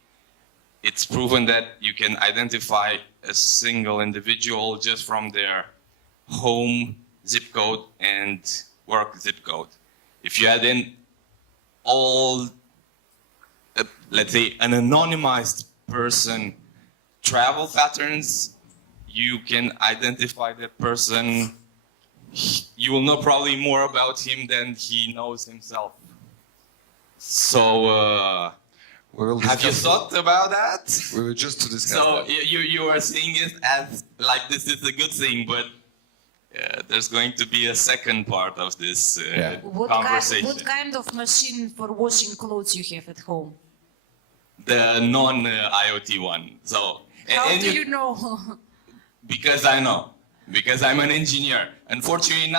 It's proven that you can identify a single individual just from their home zip code and work zip code. If you add in all, let's say, an anonymized person travel patterns, you can identify that person. You will know probably more about him than he knows himself. So have you thought about that? We were just to discuss so that. you are seeing it as like this is a good thing, but there's going to be a second part of this conversation. What kind of machine for washing clothes you have at home? The non-IoT one. So How do you know? Because I know. Because I'm an engineer. Unfortunately,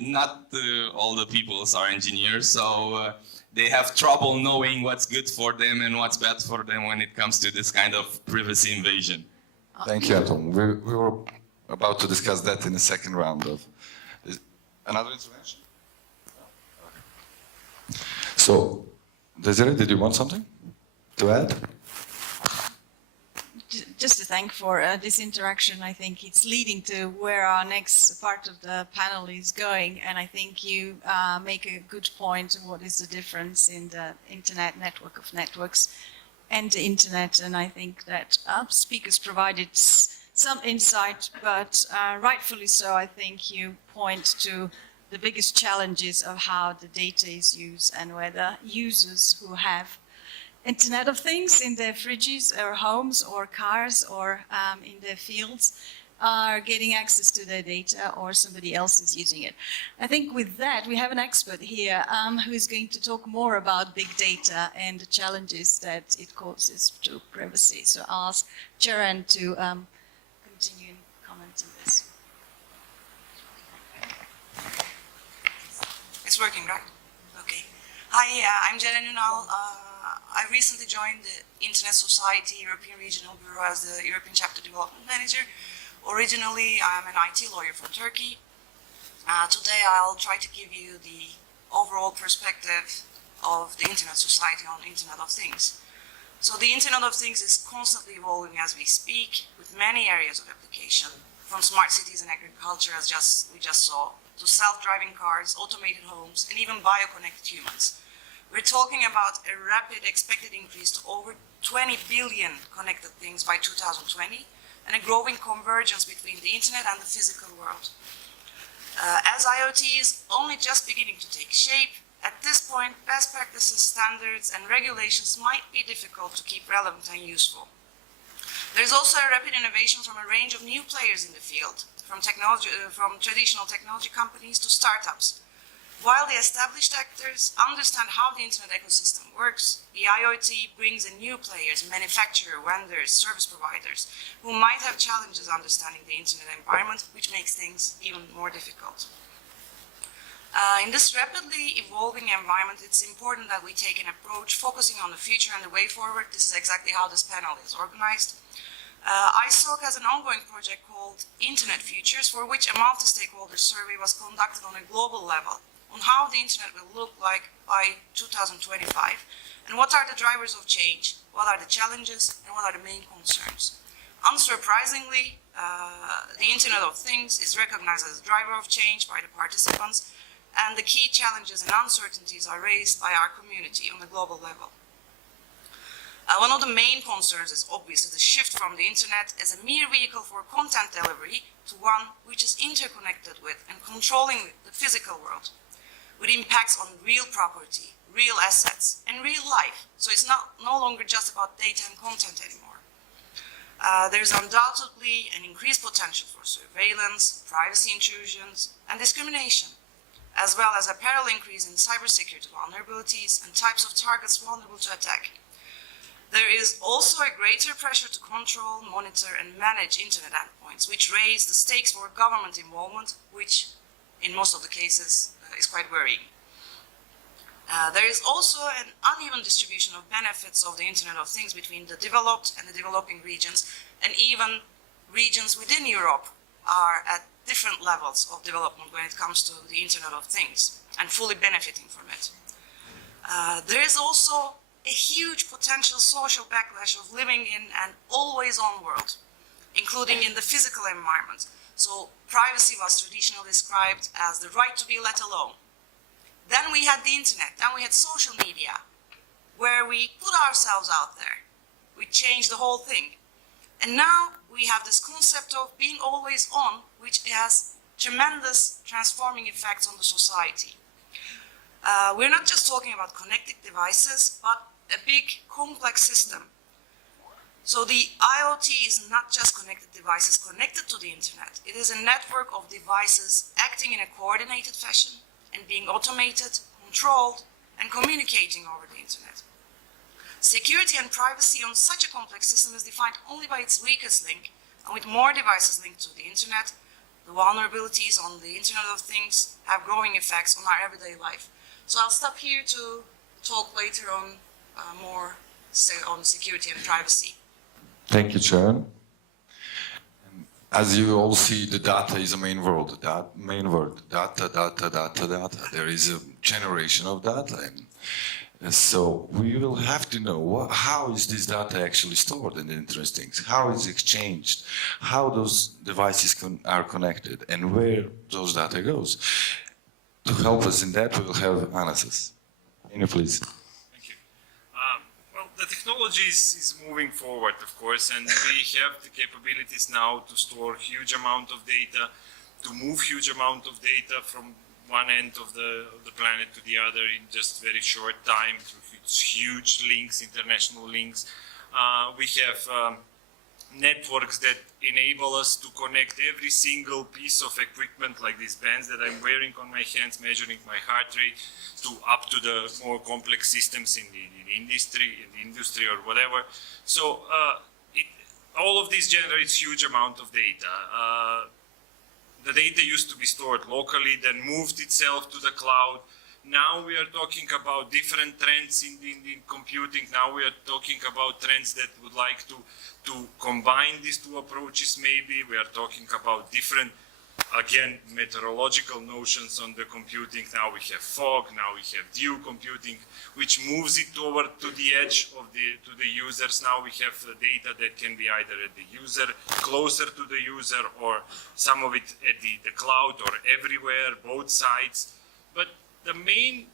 not all the people are engineers, so they have trouble knowing what's good for them and what's bad for them when it comes to this kind of privacy invasion. Thank you, Anton. We were about to discuss that in the second round of another intervention. So, Desiree, did you want something to add? Just to thank for this interaction. I think it's leading to where our next part of the panel is going, and I think you make a good point of what is the difference in the internet network of networks and the internet, and I think that our speakers provided some insight, but rightfully so. I think you point to the biggest challenges of how the data is used and whether users who have Internet of Things in their fridges or homes or cars or in their fields are getting access to their data or somebody else is using it. I think with that we have an expert here who is going to talk more about big data and the challenges that it causes to privacy. So I'll ask Charan to continue and comment on this. It's working, right? Okay. Hi, I'm Ceren Ünal. I recently joined the Internet Society European Regional Bureau as the European Chapter Development Manager. Originally, I'm an IT lawyer from Turkey. Today, I'll try to give you the overall perspective of the Internet Society on the Internet of Things. So the Internet of Things is constantly evolving as we speak, with many areas of application. from smart cities and agriculture, as we just saw, to self-driving cars, automated homes, and even bio-connected humans. We're talking about a rapid expected increase to over 20 billion connected things by 2020, and a growing convergence between the internet and the physical world. As IoT is only just beginning to take shape, at this point, best practices, standards, and regulations might be difficult to keep relevant and useful. There is also a rapid innovation from a range of new players in the field, from traditional technology companies to startups. While the established actors understand how the internet ecosystem works, the IoT brings in new players, manufacturers, vendors, service providers, who might have challenges understanding the internet environment, which makes things even more difficult. In this rapidly evolving environment, it's important that we take an approach focusing on the future and the way forward. This is exactly how this panel is organized. ISOC has an ongoing project called Internet Futures, for which a multi-stakeholder survey was conducted on a global level on how the internet will look like by 2025, and what are the drivers of change, what are the challenges, and what are the main concerns. Unsurprisingly, the Internet of Things is recognized as a driver of change by the participants, and the key challenges and uncertainties are raised by our community on the global level. One of the main concerns is obviously the shift from the internet as a mere vehicle for content delivery to one which is interconnected with and controlling the physical world, with impacts on real property, real assets, and real life. So it's no longer just about data and content anymore. There's undoubtedly an increased potential for surveillance, privacy intrusions, and discrimination, as well as a parallel increase in cybersecurity vulnerabilities and types of targets vulnerable to attack. There is also a greater pressure to control, monitor, and manage internet endpoints, which raise the stakes for government involvement, which in most of the cases is quite worrying. There is also an uneven distribution of benefits of the Internet of Things between the developed and the developing regions, and even regions within Europe are at different levels of development when it comes to the Internet of Things and fully benefiting from it. There is also a huge potential social backlash of living in an always-on world, including in the physical environment. So privacy was traditionally described as the right to be let alone. Then we had the internet, then we had social media, where we put ourselves out there. We changed the whole thing. And now we have this concept of being always on, which has tremendous transforming effects on the society. We're not just talking about connected devices, but a big complex system. So the IoT is not just connected devices connected to the internet. It is a network of devices acting in a coordinated fashion and being automated, controlled, and communicating over the internet. Security and privacy on such a complex system is defined only by its weakest link, and with more devices linked to the internet, the vulnerabilities on the Internet of Things have growing effects on our everyday life. So I'll stop here to talk later on more on security and privacy. Thank you, Sharon. As you all see, the data is a main word. Data. There is a generation of data. And so we will have to know how is this data actually stored in the Internet of Things? How is it exchanged? How those devices are connected and where those data goes. To help us in that, we will have analysis. Please. The technology is moving forward, of course, and we have the capabilities now to store huge amount of data, to move huge amount of data from one end of the planet to the other in just very short time through huge links, international links. We have networks that enable us to connect every single piece of equipment, like these bands that I'm wearing on my hands, measuring my heart rate, to up to the more complex systems in the industry or whatever. So all of this generates huge amount of data. The data used to be stored locally, then moved itself to the cloud. Now we are talking about different trends in computing. Now we are talking about trends that would like to combine these two approaches maybe. We are talking about different again, meteorological notions on the computing. Now we have fog, now we have dew computing, which moves it over to the edge of to the users. Now we have data that can be either at the user, closer to the user, or some of it at the cloud, or everywhere, both sides. But the main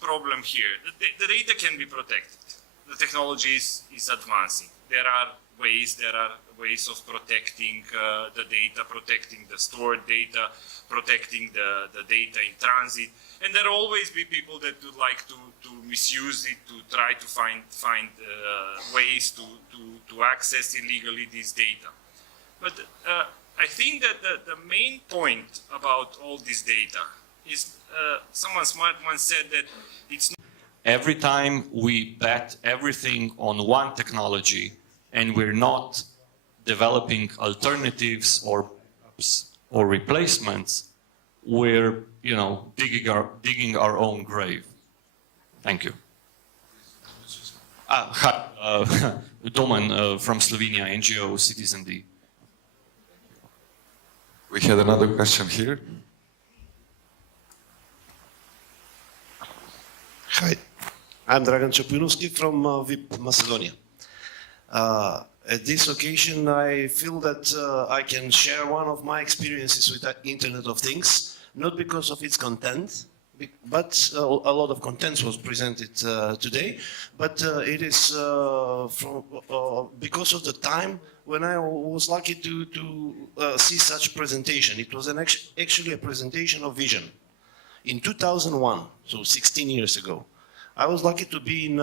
problem here, the data can be protected. The technology is advancing. There are ways of protecting the data, protecting the stored data, protecting the data in transit. And there will always be people that would like to misuse it, to try to find ways to access illegally this data. But I think that the main point about all this data is, someone smart once said that it's not. Every time we bet everything on one technology and we're not developing alternatives or replacements, we're, digging our own grave. Thank you. Hi, Doman from Slovenia, NGO Citizen D. We had another question here. Hi, I'm Dragan Čepinovski from VIP Macedonia. At this occasion, I feel that I can share one of my experiences with the Internet of Things, not because of its content, but a lot of content was presented today, but it is because of the time when I was lucky to see such presentation. It was actually a presentation of vision. In 2001, so 16 years ago, I was lucky to be in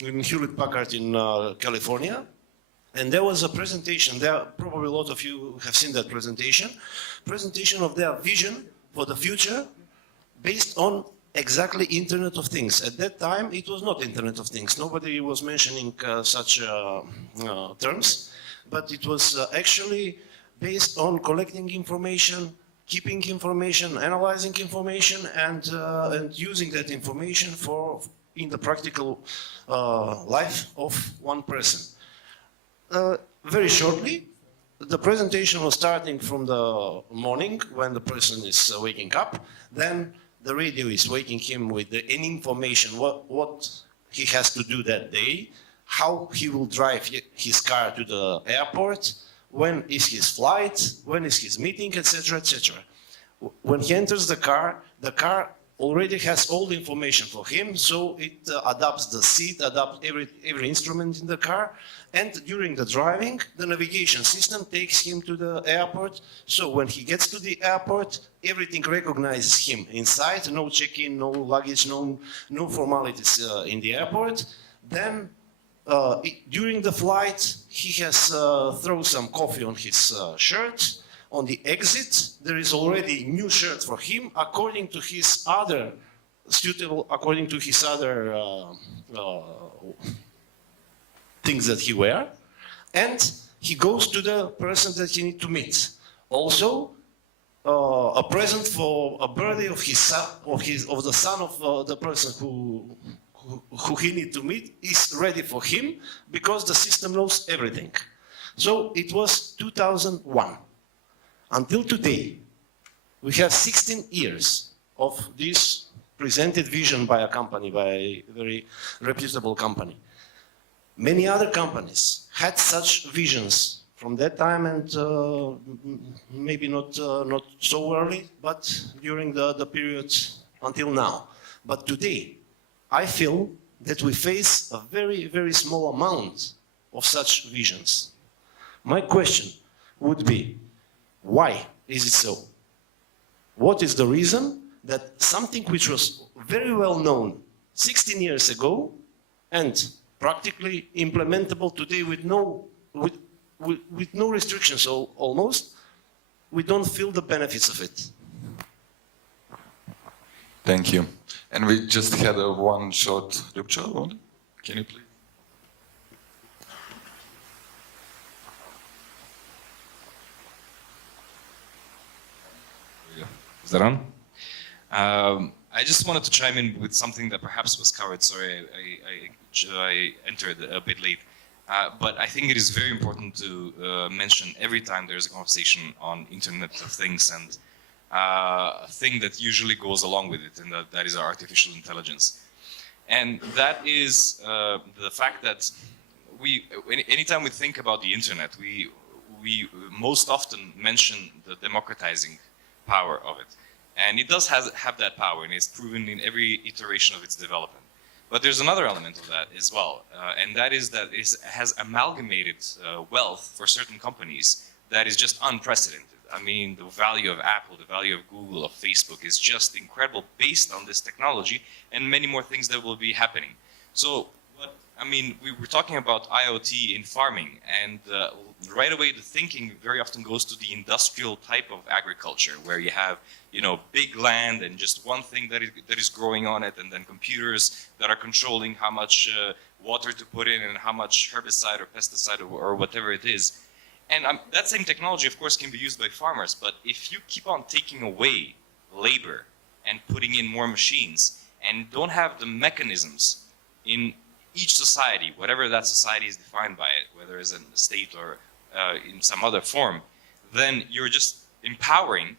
Hewlett-Packard in California, and there was a presentation there. Probably a lot of you have seen that presentation of their vision for the future based on exactly Internet of Things. At that time, it was not Internet of Things. Nobody was mentioning such terms, but it was actually based on collecting information, keeping information, analyzing information, and using that information in the practical life of one person. Very shortly, the presentation was starting from the morning when the person is waking up. Then the radio is waking him with any information, what he has to do that day, how he will drive his car to the airport, when is his flight, when is his meeting, etc., etc. When he enters the car already has all the information for him, so it adapts the seat, adapts every instrument in the car, and during the driving, the navigation system takes him to the airport, so when he gets to the airport, everything recognizes him inside, no check-in, no luggage, no formalities in the airport. Then during the flight, he has thrown some coffee on his shirt. On the exit, there is already new shirt for him according to his other things that he wear, and he goes to the person that he need to meet. Also, a present for a birthday of the son of the person who he need to meet is ready for him because the system knows everything. So it was 2001. Until today, we have 16 years of this presented vision by a company, by a very reputable company. Many other companies had such visions from that time, and maybe not so early, but during the period until now. But today, I feel that we face a very, very small amount of such visions. My question would be, why is it so? What is the reason that something which was very well known 16 years ago and practically implementable today with no restrictions almost, we don't feel the benefits of it? Thank you. And we just had a one shot. Ljubča, can you please? Is that on? I just wanted to chime in with something that perhaps was covered. Sorry, I entered a bit late. But I think it is very important to mention every time there's a conversation on Internet of Things, and a thing that usually goes along with it, and that is artificial intelligence. And that is the fact that anytime we think about the Internet, we most often mention the democratizing power of it. And it does have that power, and it's proven in every iteration of its development. But there's another element of that as well, and that is that it has amalgamated wealth for certain companies that is just unprecedented. I mean, the value of Apple, the value of Google, of Facebook is just incredible based on this technology and many more things that will be happening. So, I mean, we were talking about IoT in farming, and right away the thinking very often goes to the industrial type of agriculture, where you have, big land and just one thing that is growing on it, and then computers that are controlling how much water to put in and how much herbicide or pesticide or whatever it is. And that same technology, of course, can be used by farmers, but if you keep on taking away labor and putting in more machines and don't have the mechanisms in each society, whatever that society is defined by it, whether it's in a state or in some other form, then you're just empowering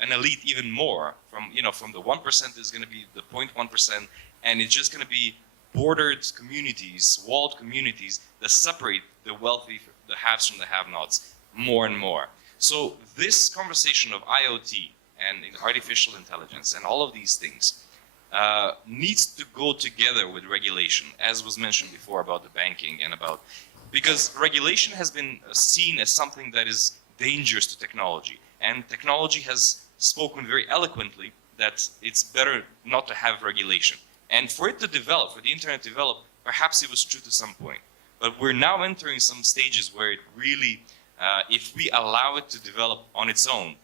an elite even more. From the 1% is going to be the 0.1%, and it's just going to be bordered communities, walled communities that separate the wealthy, the haves from the have-nots, more and more. So this conversation of IoT and artificial intelligence and all of these things needs to go together with regulation, as was mentioned before about the banking and because regulation has been seen as something that is dangerous to technology, and technology has spoken very eloquently that it's better not to have regulation. And for it to develop, for the Internet to develop, perhaps it was true to some point. But we're now entering some stages where it really, if we allow it to develop on its own,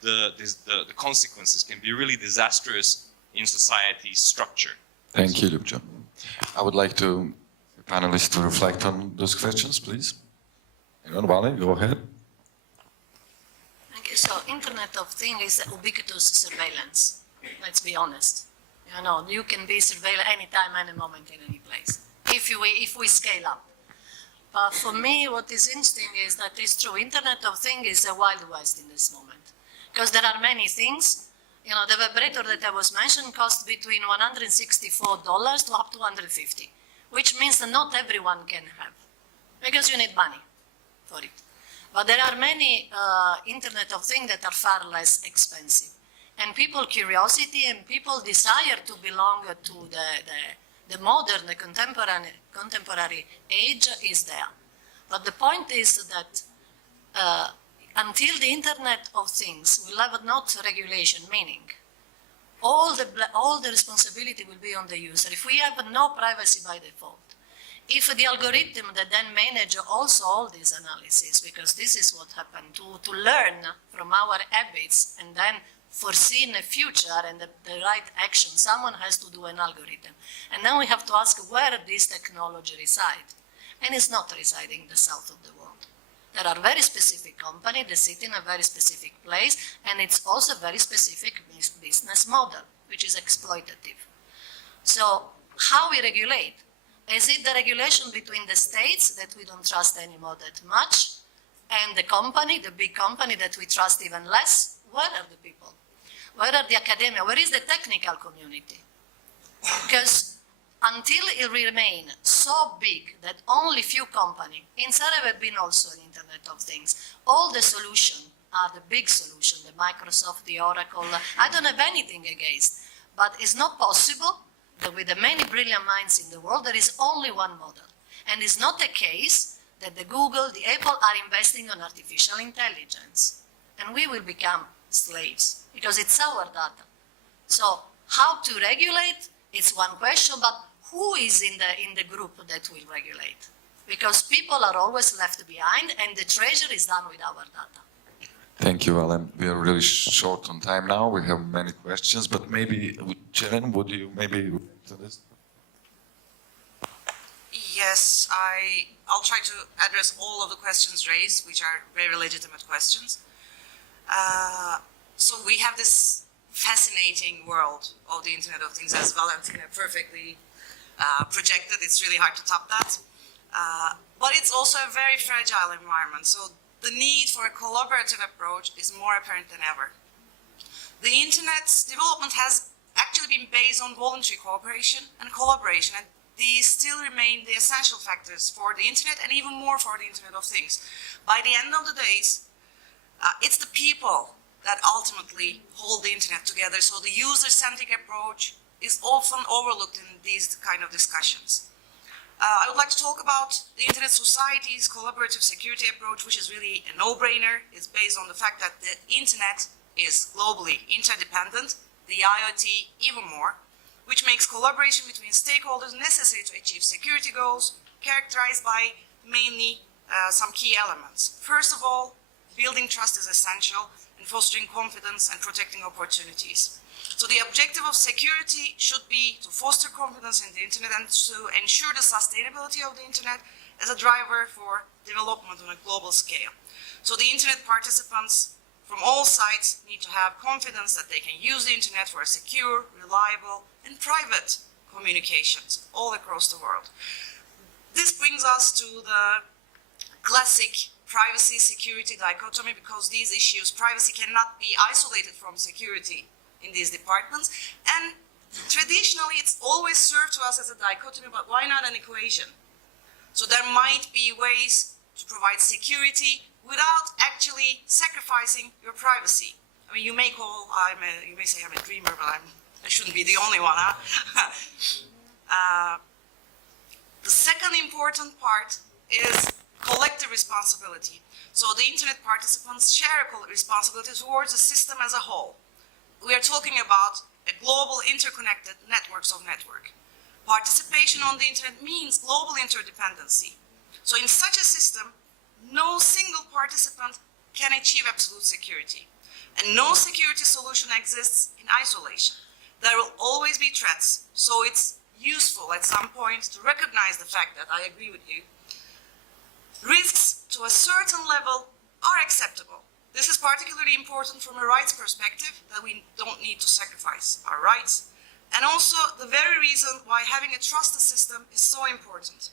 the consequences can be really disastrous in society's structure. Thank you, Ljubča. I would like the panelists to reflect on those questions, please. Vale, go ahead. Okay, so Internet of Things is ubiquitous surveillance. Let's be honest. You can be surveilled anytime, any moment, in any place, if we scale up. But for me, what is interesting is that it's true. Internet of Things is a wild west in this moment, because there are many things. The vibrator that I was mentioned costs between $164 to up to $150, which means that not everyone can have, because you need money for it. But there are many Internet of Things that are far less expensive. And people curiosity and people desire to belong to the modern, the contemporary age is there. But the point is that until the Internet of Things will have not regulation, meaning all the responsibility will be on the user. If we have no privacy by default, if the algorithm that then manage also all these analysis, because this is what happened, to learn from our habits and then foresee in the future and the right action, someone has to do an algorithm. And then we have to ask where this technology resides. And it's not residing in the south of the world. There are very specific companies that sit in a very specific place, and it's also a very specific business model, which is exploitative. So how we regulate? Is it the regulation between the states that we don't trust anymore that much, and the company, the big company that we trust even less? Where are the people? Where are the academia? Where is the technical community? Because until it remain so big that only few companies, inside have been also an Internet of Things, all the solutions are the big solution, the Microsoft, the Oracle. I don't have anything against, but it's not possible that with the many brilliant minds in the world, there is only one model. And it's not the case that the Google, the Apple are investing on artificial intelligence. And we will become slaves because it's our data. So how to regulate? It's one question, but who is in the group that will regulate? Because people are always left behind, and the treasure is done with our data. Thank you, Alan. We are really short on time now. We have many questions, but maybe, Jelen, would you maybe to this? Yes, I'll try to address all of the questions raised, which are very legitimate questions. So we have this fascinating world of the Internet of Things, as Valentina perfectly projected. It's really hard to top that. But it's also a very fragile environment, so the need for a collaborative approach is more apparent than ever. The Internet's development has actually been based on voluntary cooperation and collaboration, and these still remain the essential factors for the Internet and even more for the Internet of Things. By the end of the days, it's the people that ultimately hold the Internet together, so the user-centric approach is often overlooked in these kind of discussions. I would like to talk about the Internet Society's collaborative security approach, which is really a no-brainer. It's based on the fact that the Internet is globally interdependent, the IoT even more, which makes collaboration between stakeholders necessary to achieve security goals, characterized by mainly some key elements. First of all, building trust is essential in fostering confidence and protecting opportunities. So the objective of security should be to foster confidence in the Internet and to ensure the sustainability of the Internet as a driver for development on a global scale. So the Internet participants from all sides need to have confidence that they can use the Internet for secure, reliable, and private communications all across the world. This brings us to the classic privacy-security dichotomy, because these issues, privacy cannot be isolated from security in these departments, and traditionally it's always served to us as a dichotomy, but why not an equation? So there might be ways to provide security without actually sacrificing your privacy. I mean, you may say I'm a dreamer, but I shouldn't be the only one, huh? The second important part is collective responsibility. So the Internet participants share a responsibility towards the system as a whole. We are talking about a global interconnected networks of network. Participation on the Internet means global interdependency. So in such a system, no single participant can achieve absolute security. And no security solution exists in isolation. There will always be threats, so it's useful at some point to recognize the fact that I agree with you. Risks to a certain level are acceptable. This is particularly important from a rights perspective, that we don't need to sacrifice our rights, and also the very reason why having a trusted system is so important.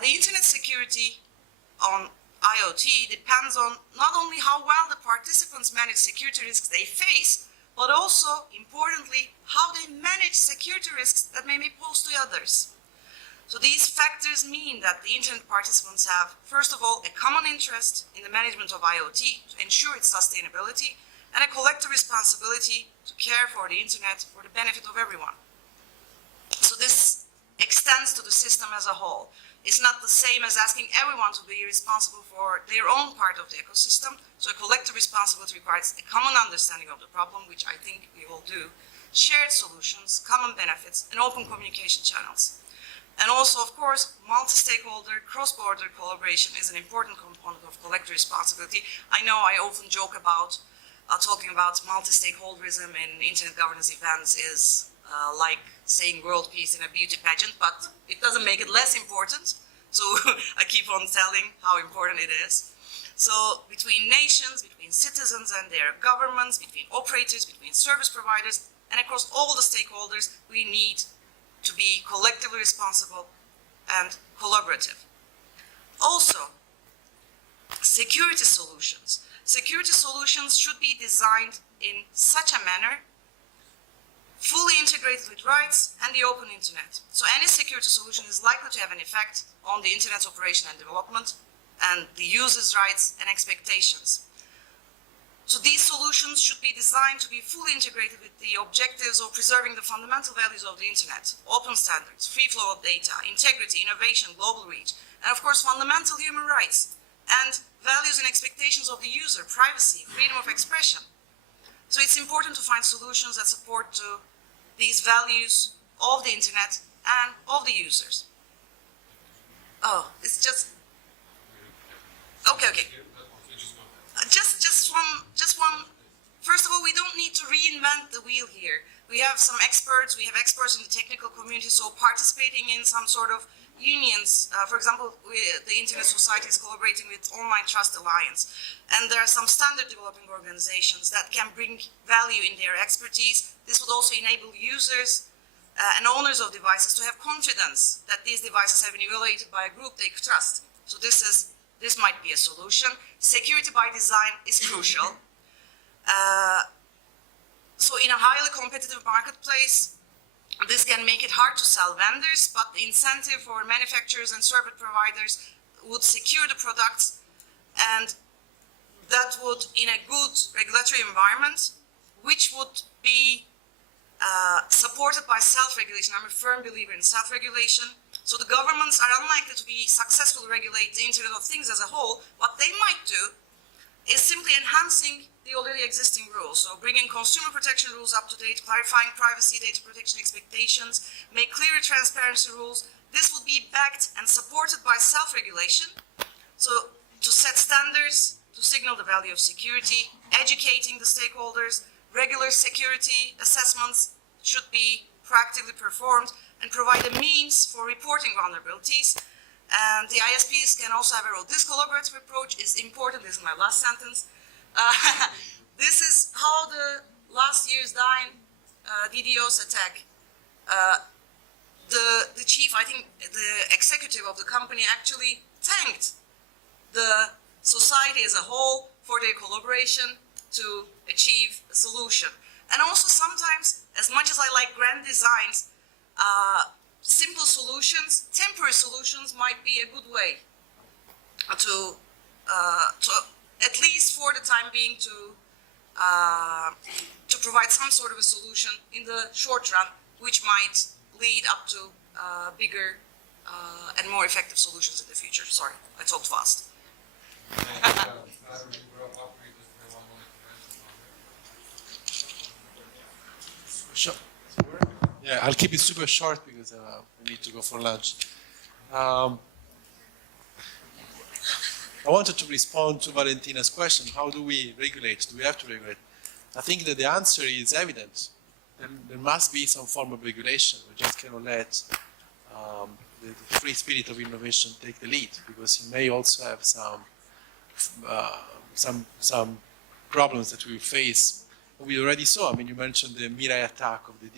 The Internet security on IoT depends on not only how well the participants manage security risks they face, but also, importantly, how they manage security risks that may be posed to others. So these factors mean that the Internet participants have, first of all, a common interest in the management of IoT to ensure its sustainability, and a collective responsibility to care for the Internet for the benefit of everyone. So this extends to the system as a whole. It's not the same as asking everyone to be responsible for their own part of the ecosystem. So a collective responsibility requires a common understanding of the problem, which I think we will do, shared solutions, common benefits, and open communication channels. And also, of course, multi-stakeholder, cross-border collaboration is an important component of collective responsibility. I know I often joke about talking about multi-stakeholderism in Internet governance events is like saying world peace in a beauty pageant, but it doesn't make it less important. So I keep on telling how important it is. So between nations, between citizens and their governments, between operators, between service providers, and across all the stakeholders, we need to be collectively responsible and collaborative. Also, security solutions. Security solutions should be designed in such a manner, fully integrated with rights and the open Internet. So any security solution is likely to have an effect on the Internet's operation and development, and the user's rights and expectations. So these solutions should be designed to be fully integrated with the objectives of preserving the fundamental values of the Internet: open standards, free flow of data, integrity, innovation, global reach, and of course fundamental human rights and values and expectations of the user: privacy, freedom of expression. So it's important to find solutions that support these values of the Internet and of the users. Oh, it's just... Okay. Just one. First of all, we don't need to reinvent the wheel here. We have some experts. We have experts in the technical community. So participating in some sort of unions, for example, the Internet Society is collaborating with Online Trust Alliance, and there are some standard developing organizations that can bring value in their expertise. This would also enable users and owners of devices to have confidence that these devices have been evaluated by a group they trust. So this might be a solution. Security by design is crucial. So in a highly competitive marketplace, this can make it hard to sell vendors, but the incentive for manufacturers and service providers would secure the products, and that would, in a good regulatory environment, which would be supported by self-regulation. I'm a firm believer in self-regulation. So the governments are unlikely to be successful to regulate the Internet of Things as a whole. What they might do is simply enhancing the already existing rules. So bringing consumer protection rules up to date, clarifying privacy data protection expectations, make clearer transparency rules. This will be backed and supported by self-regulation. So to set standards, to signal the value of security, educating the stakeholders, regular security assessments should be proactively performed and provide a means for reporting vulnerabilities. And the ISPs can also have a role. This collaborative approach is important. This is my last sentence. This is how the last year's DDoS attack, the chief, I think the executive of the company actually thanked the society as a whole for their collaboration to achieve a solution. And also sometimes, as much as I like grand designs, simple solutions, temporary solutions might be a good way to at least for the time being, to provide some sort of a solution in the short run, which might lead up to bigger and more effective solutions in the future. Sorry, I talked fast. Sure. Yeah, I'll keep it super short because we need to go for lunch. I wanted to respond to Valentina's question. How do we regulate? Do we have to regulate? I think that the answer is evident. There must be some form of regulation. We just cannot let the free spirit of innovation take the lead, because it may also have some problems that we face. We already saw. I mean, you mentioned the Mirai attack of the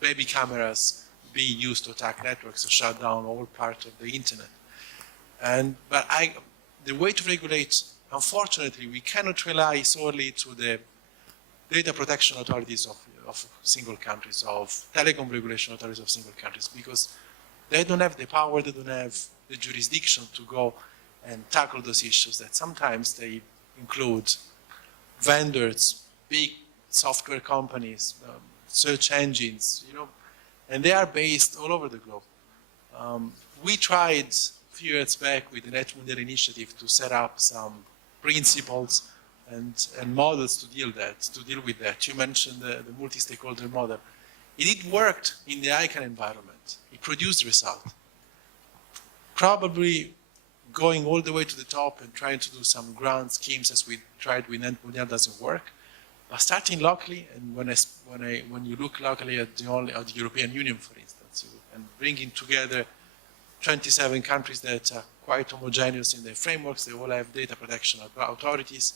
baby cameras being used to attack networks to shut down all part of the internet. But the way to regulate, unfortunately, we cannot rely solely to the data protection authorities of single countries, of telecom regulation authorities of single countries, because they don't have the power, they don't have the jurisdiction to go and tackle those issues that sometimes they include vendors, big software companies, search engines, and they are based all over the globe. We tried a few years back with the Net Mundial initiative to set up some principles and models to deal with that. You mentioned the multi-stakeholder model. It worked in the ICANN environment. It produced result. Probably going all the way to the top and trying to do some grand schemes as we tried with Net Mundial doesn't work. But starting locally, and when you look locally at the European Union, for instance, and bringing together 27 countries that are quite homogeneous in their frameworks, they all have data protection authorities,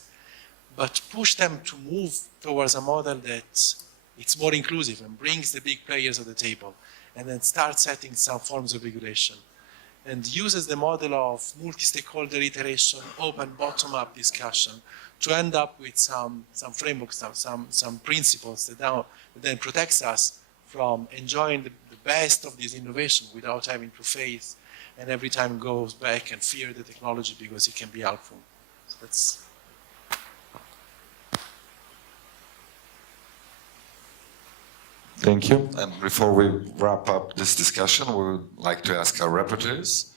but push them to move towards a model that it's more inclusive and brings the big players at the table, and then start setting some forms of regulation, and uses the model of multi-stakeholder iteration, open bottom-up discussion, to end up with some frameworks, some principles that then protects us from enjoying the best of this innovation without having to face and every time goes back and fear the technology because it can be helpful. So that's. Thank you. And before we wrap up this discussion, we would like to ask our rapporteurs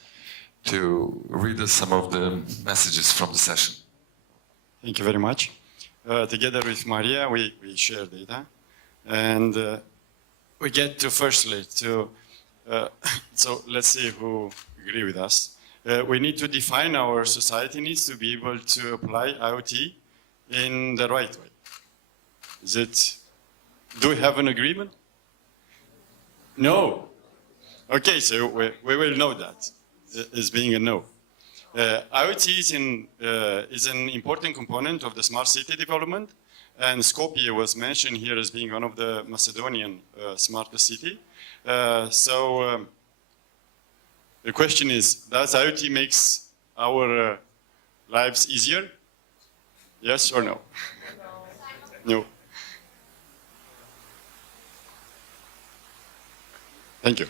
to read us some of the messages from the session. Thank you very much. Together with Maria, we share data, and we get to firstly to, so let's see who agree with us. We need to define our society needs to be able to apply IoT in the right way. Do we have an agreement? No. Okay, so we will know that as being a no. IoT is an important component of the smart city development, and Skopje was mentioned here as being one of the Macedonian smartest city. The question is, does IoT makes our lives easier? Yes or no? No. Thank you.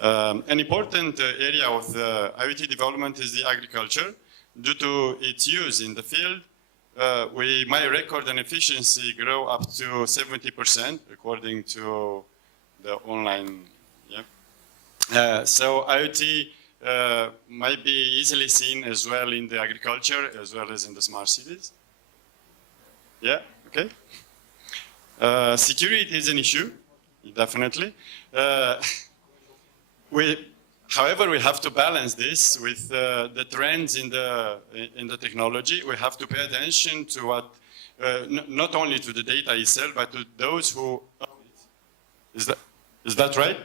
An important area of the IoT development is the agriculture. Due to its use in the field, we might record an efficiency grow up to 70% according to the online. Yeah. So IoT might be easily seen as well in the agriculture as well as in the smart cities. Yeah, okay. Security is an issue, definitely. However, we have to balance this with the trends in the technology. We have to pay attention to what, not only to the data itself, but to those who own it. Is that right?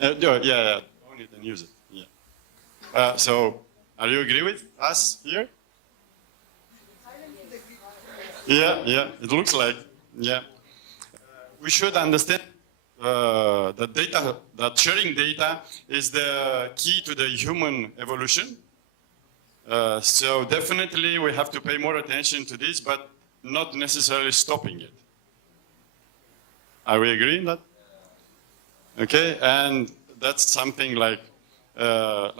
Yeah, own it and use it. Yeah. So, are you agree with us here? Yeah. It looks like. Yeah. We should understand that sharing data is the key to the human evolution. So definitely we have to pay more attention to this, but not necessarily stopping it. Are we agreeing that? Okay, and that's something like a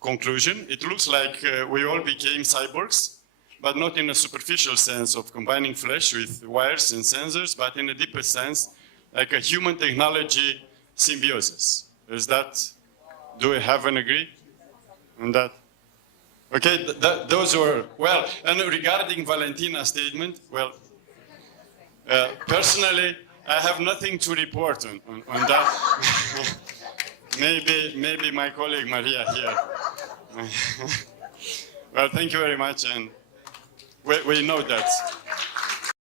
conclusion. It looks like we all became cyborgs, but not in a superficial sense of combining flesh with wires and sensors, but in a deeper sense, like a human technology symbiosis. Is that, do we have an agree on that? Okay, those were, well, and regarding Valentina's statement, well, personally, I have nothing to report on that. maybe my colleague Maria here. Well, thank you very much, and we know that.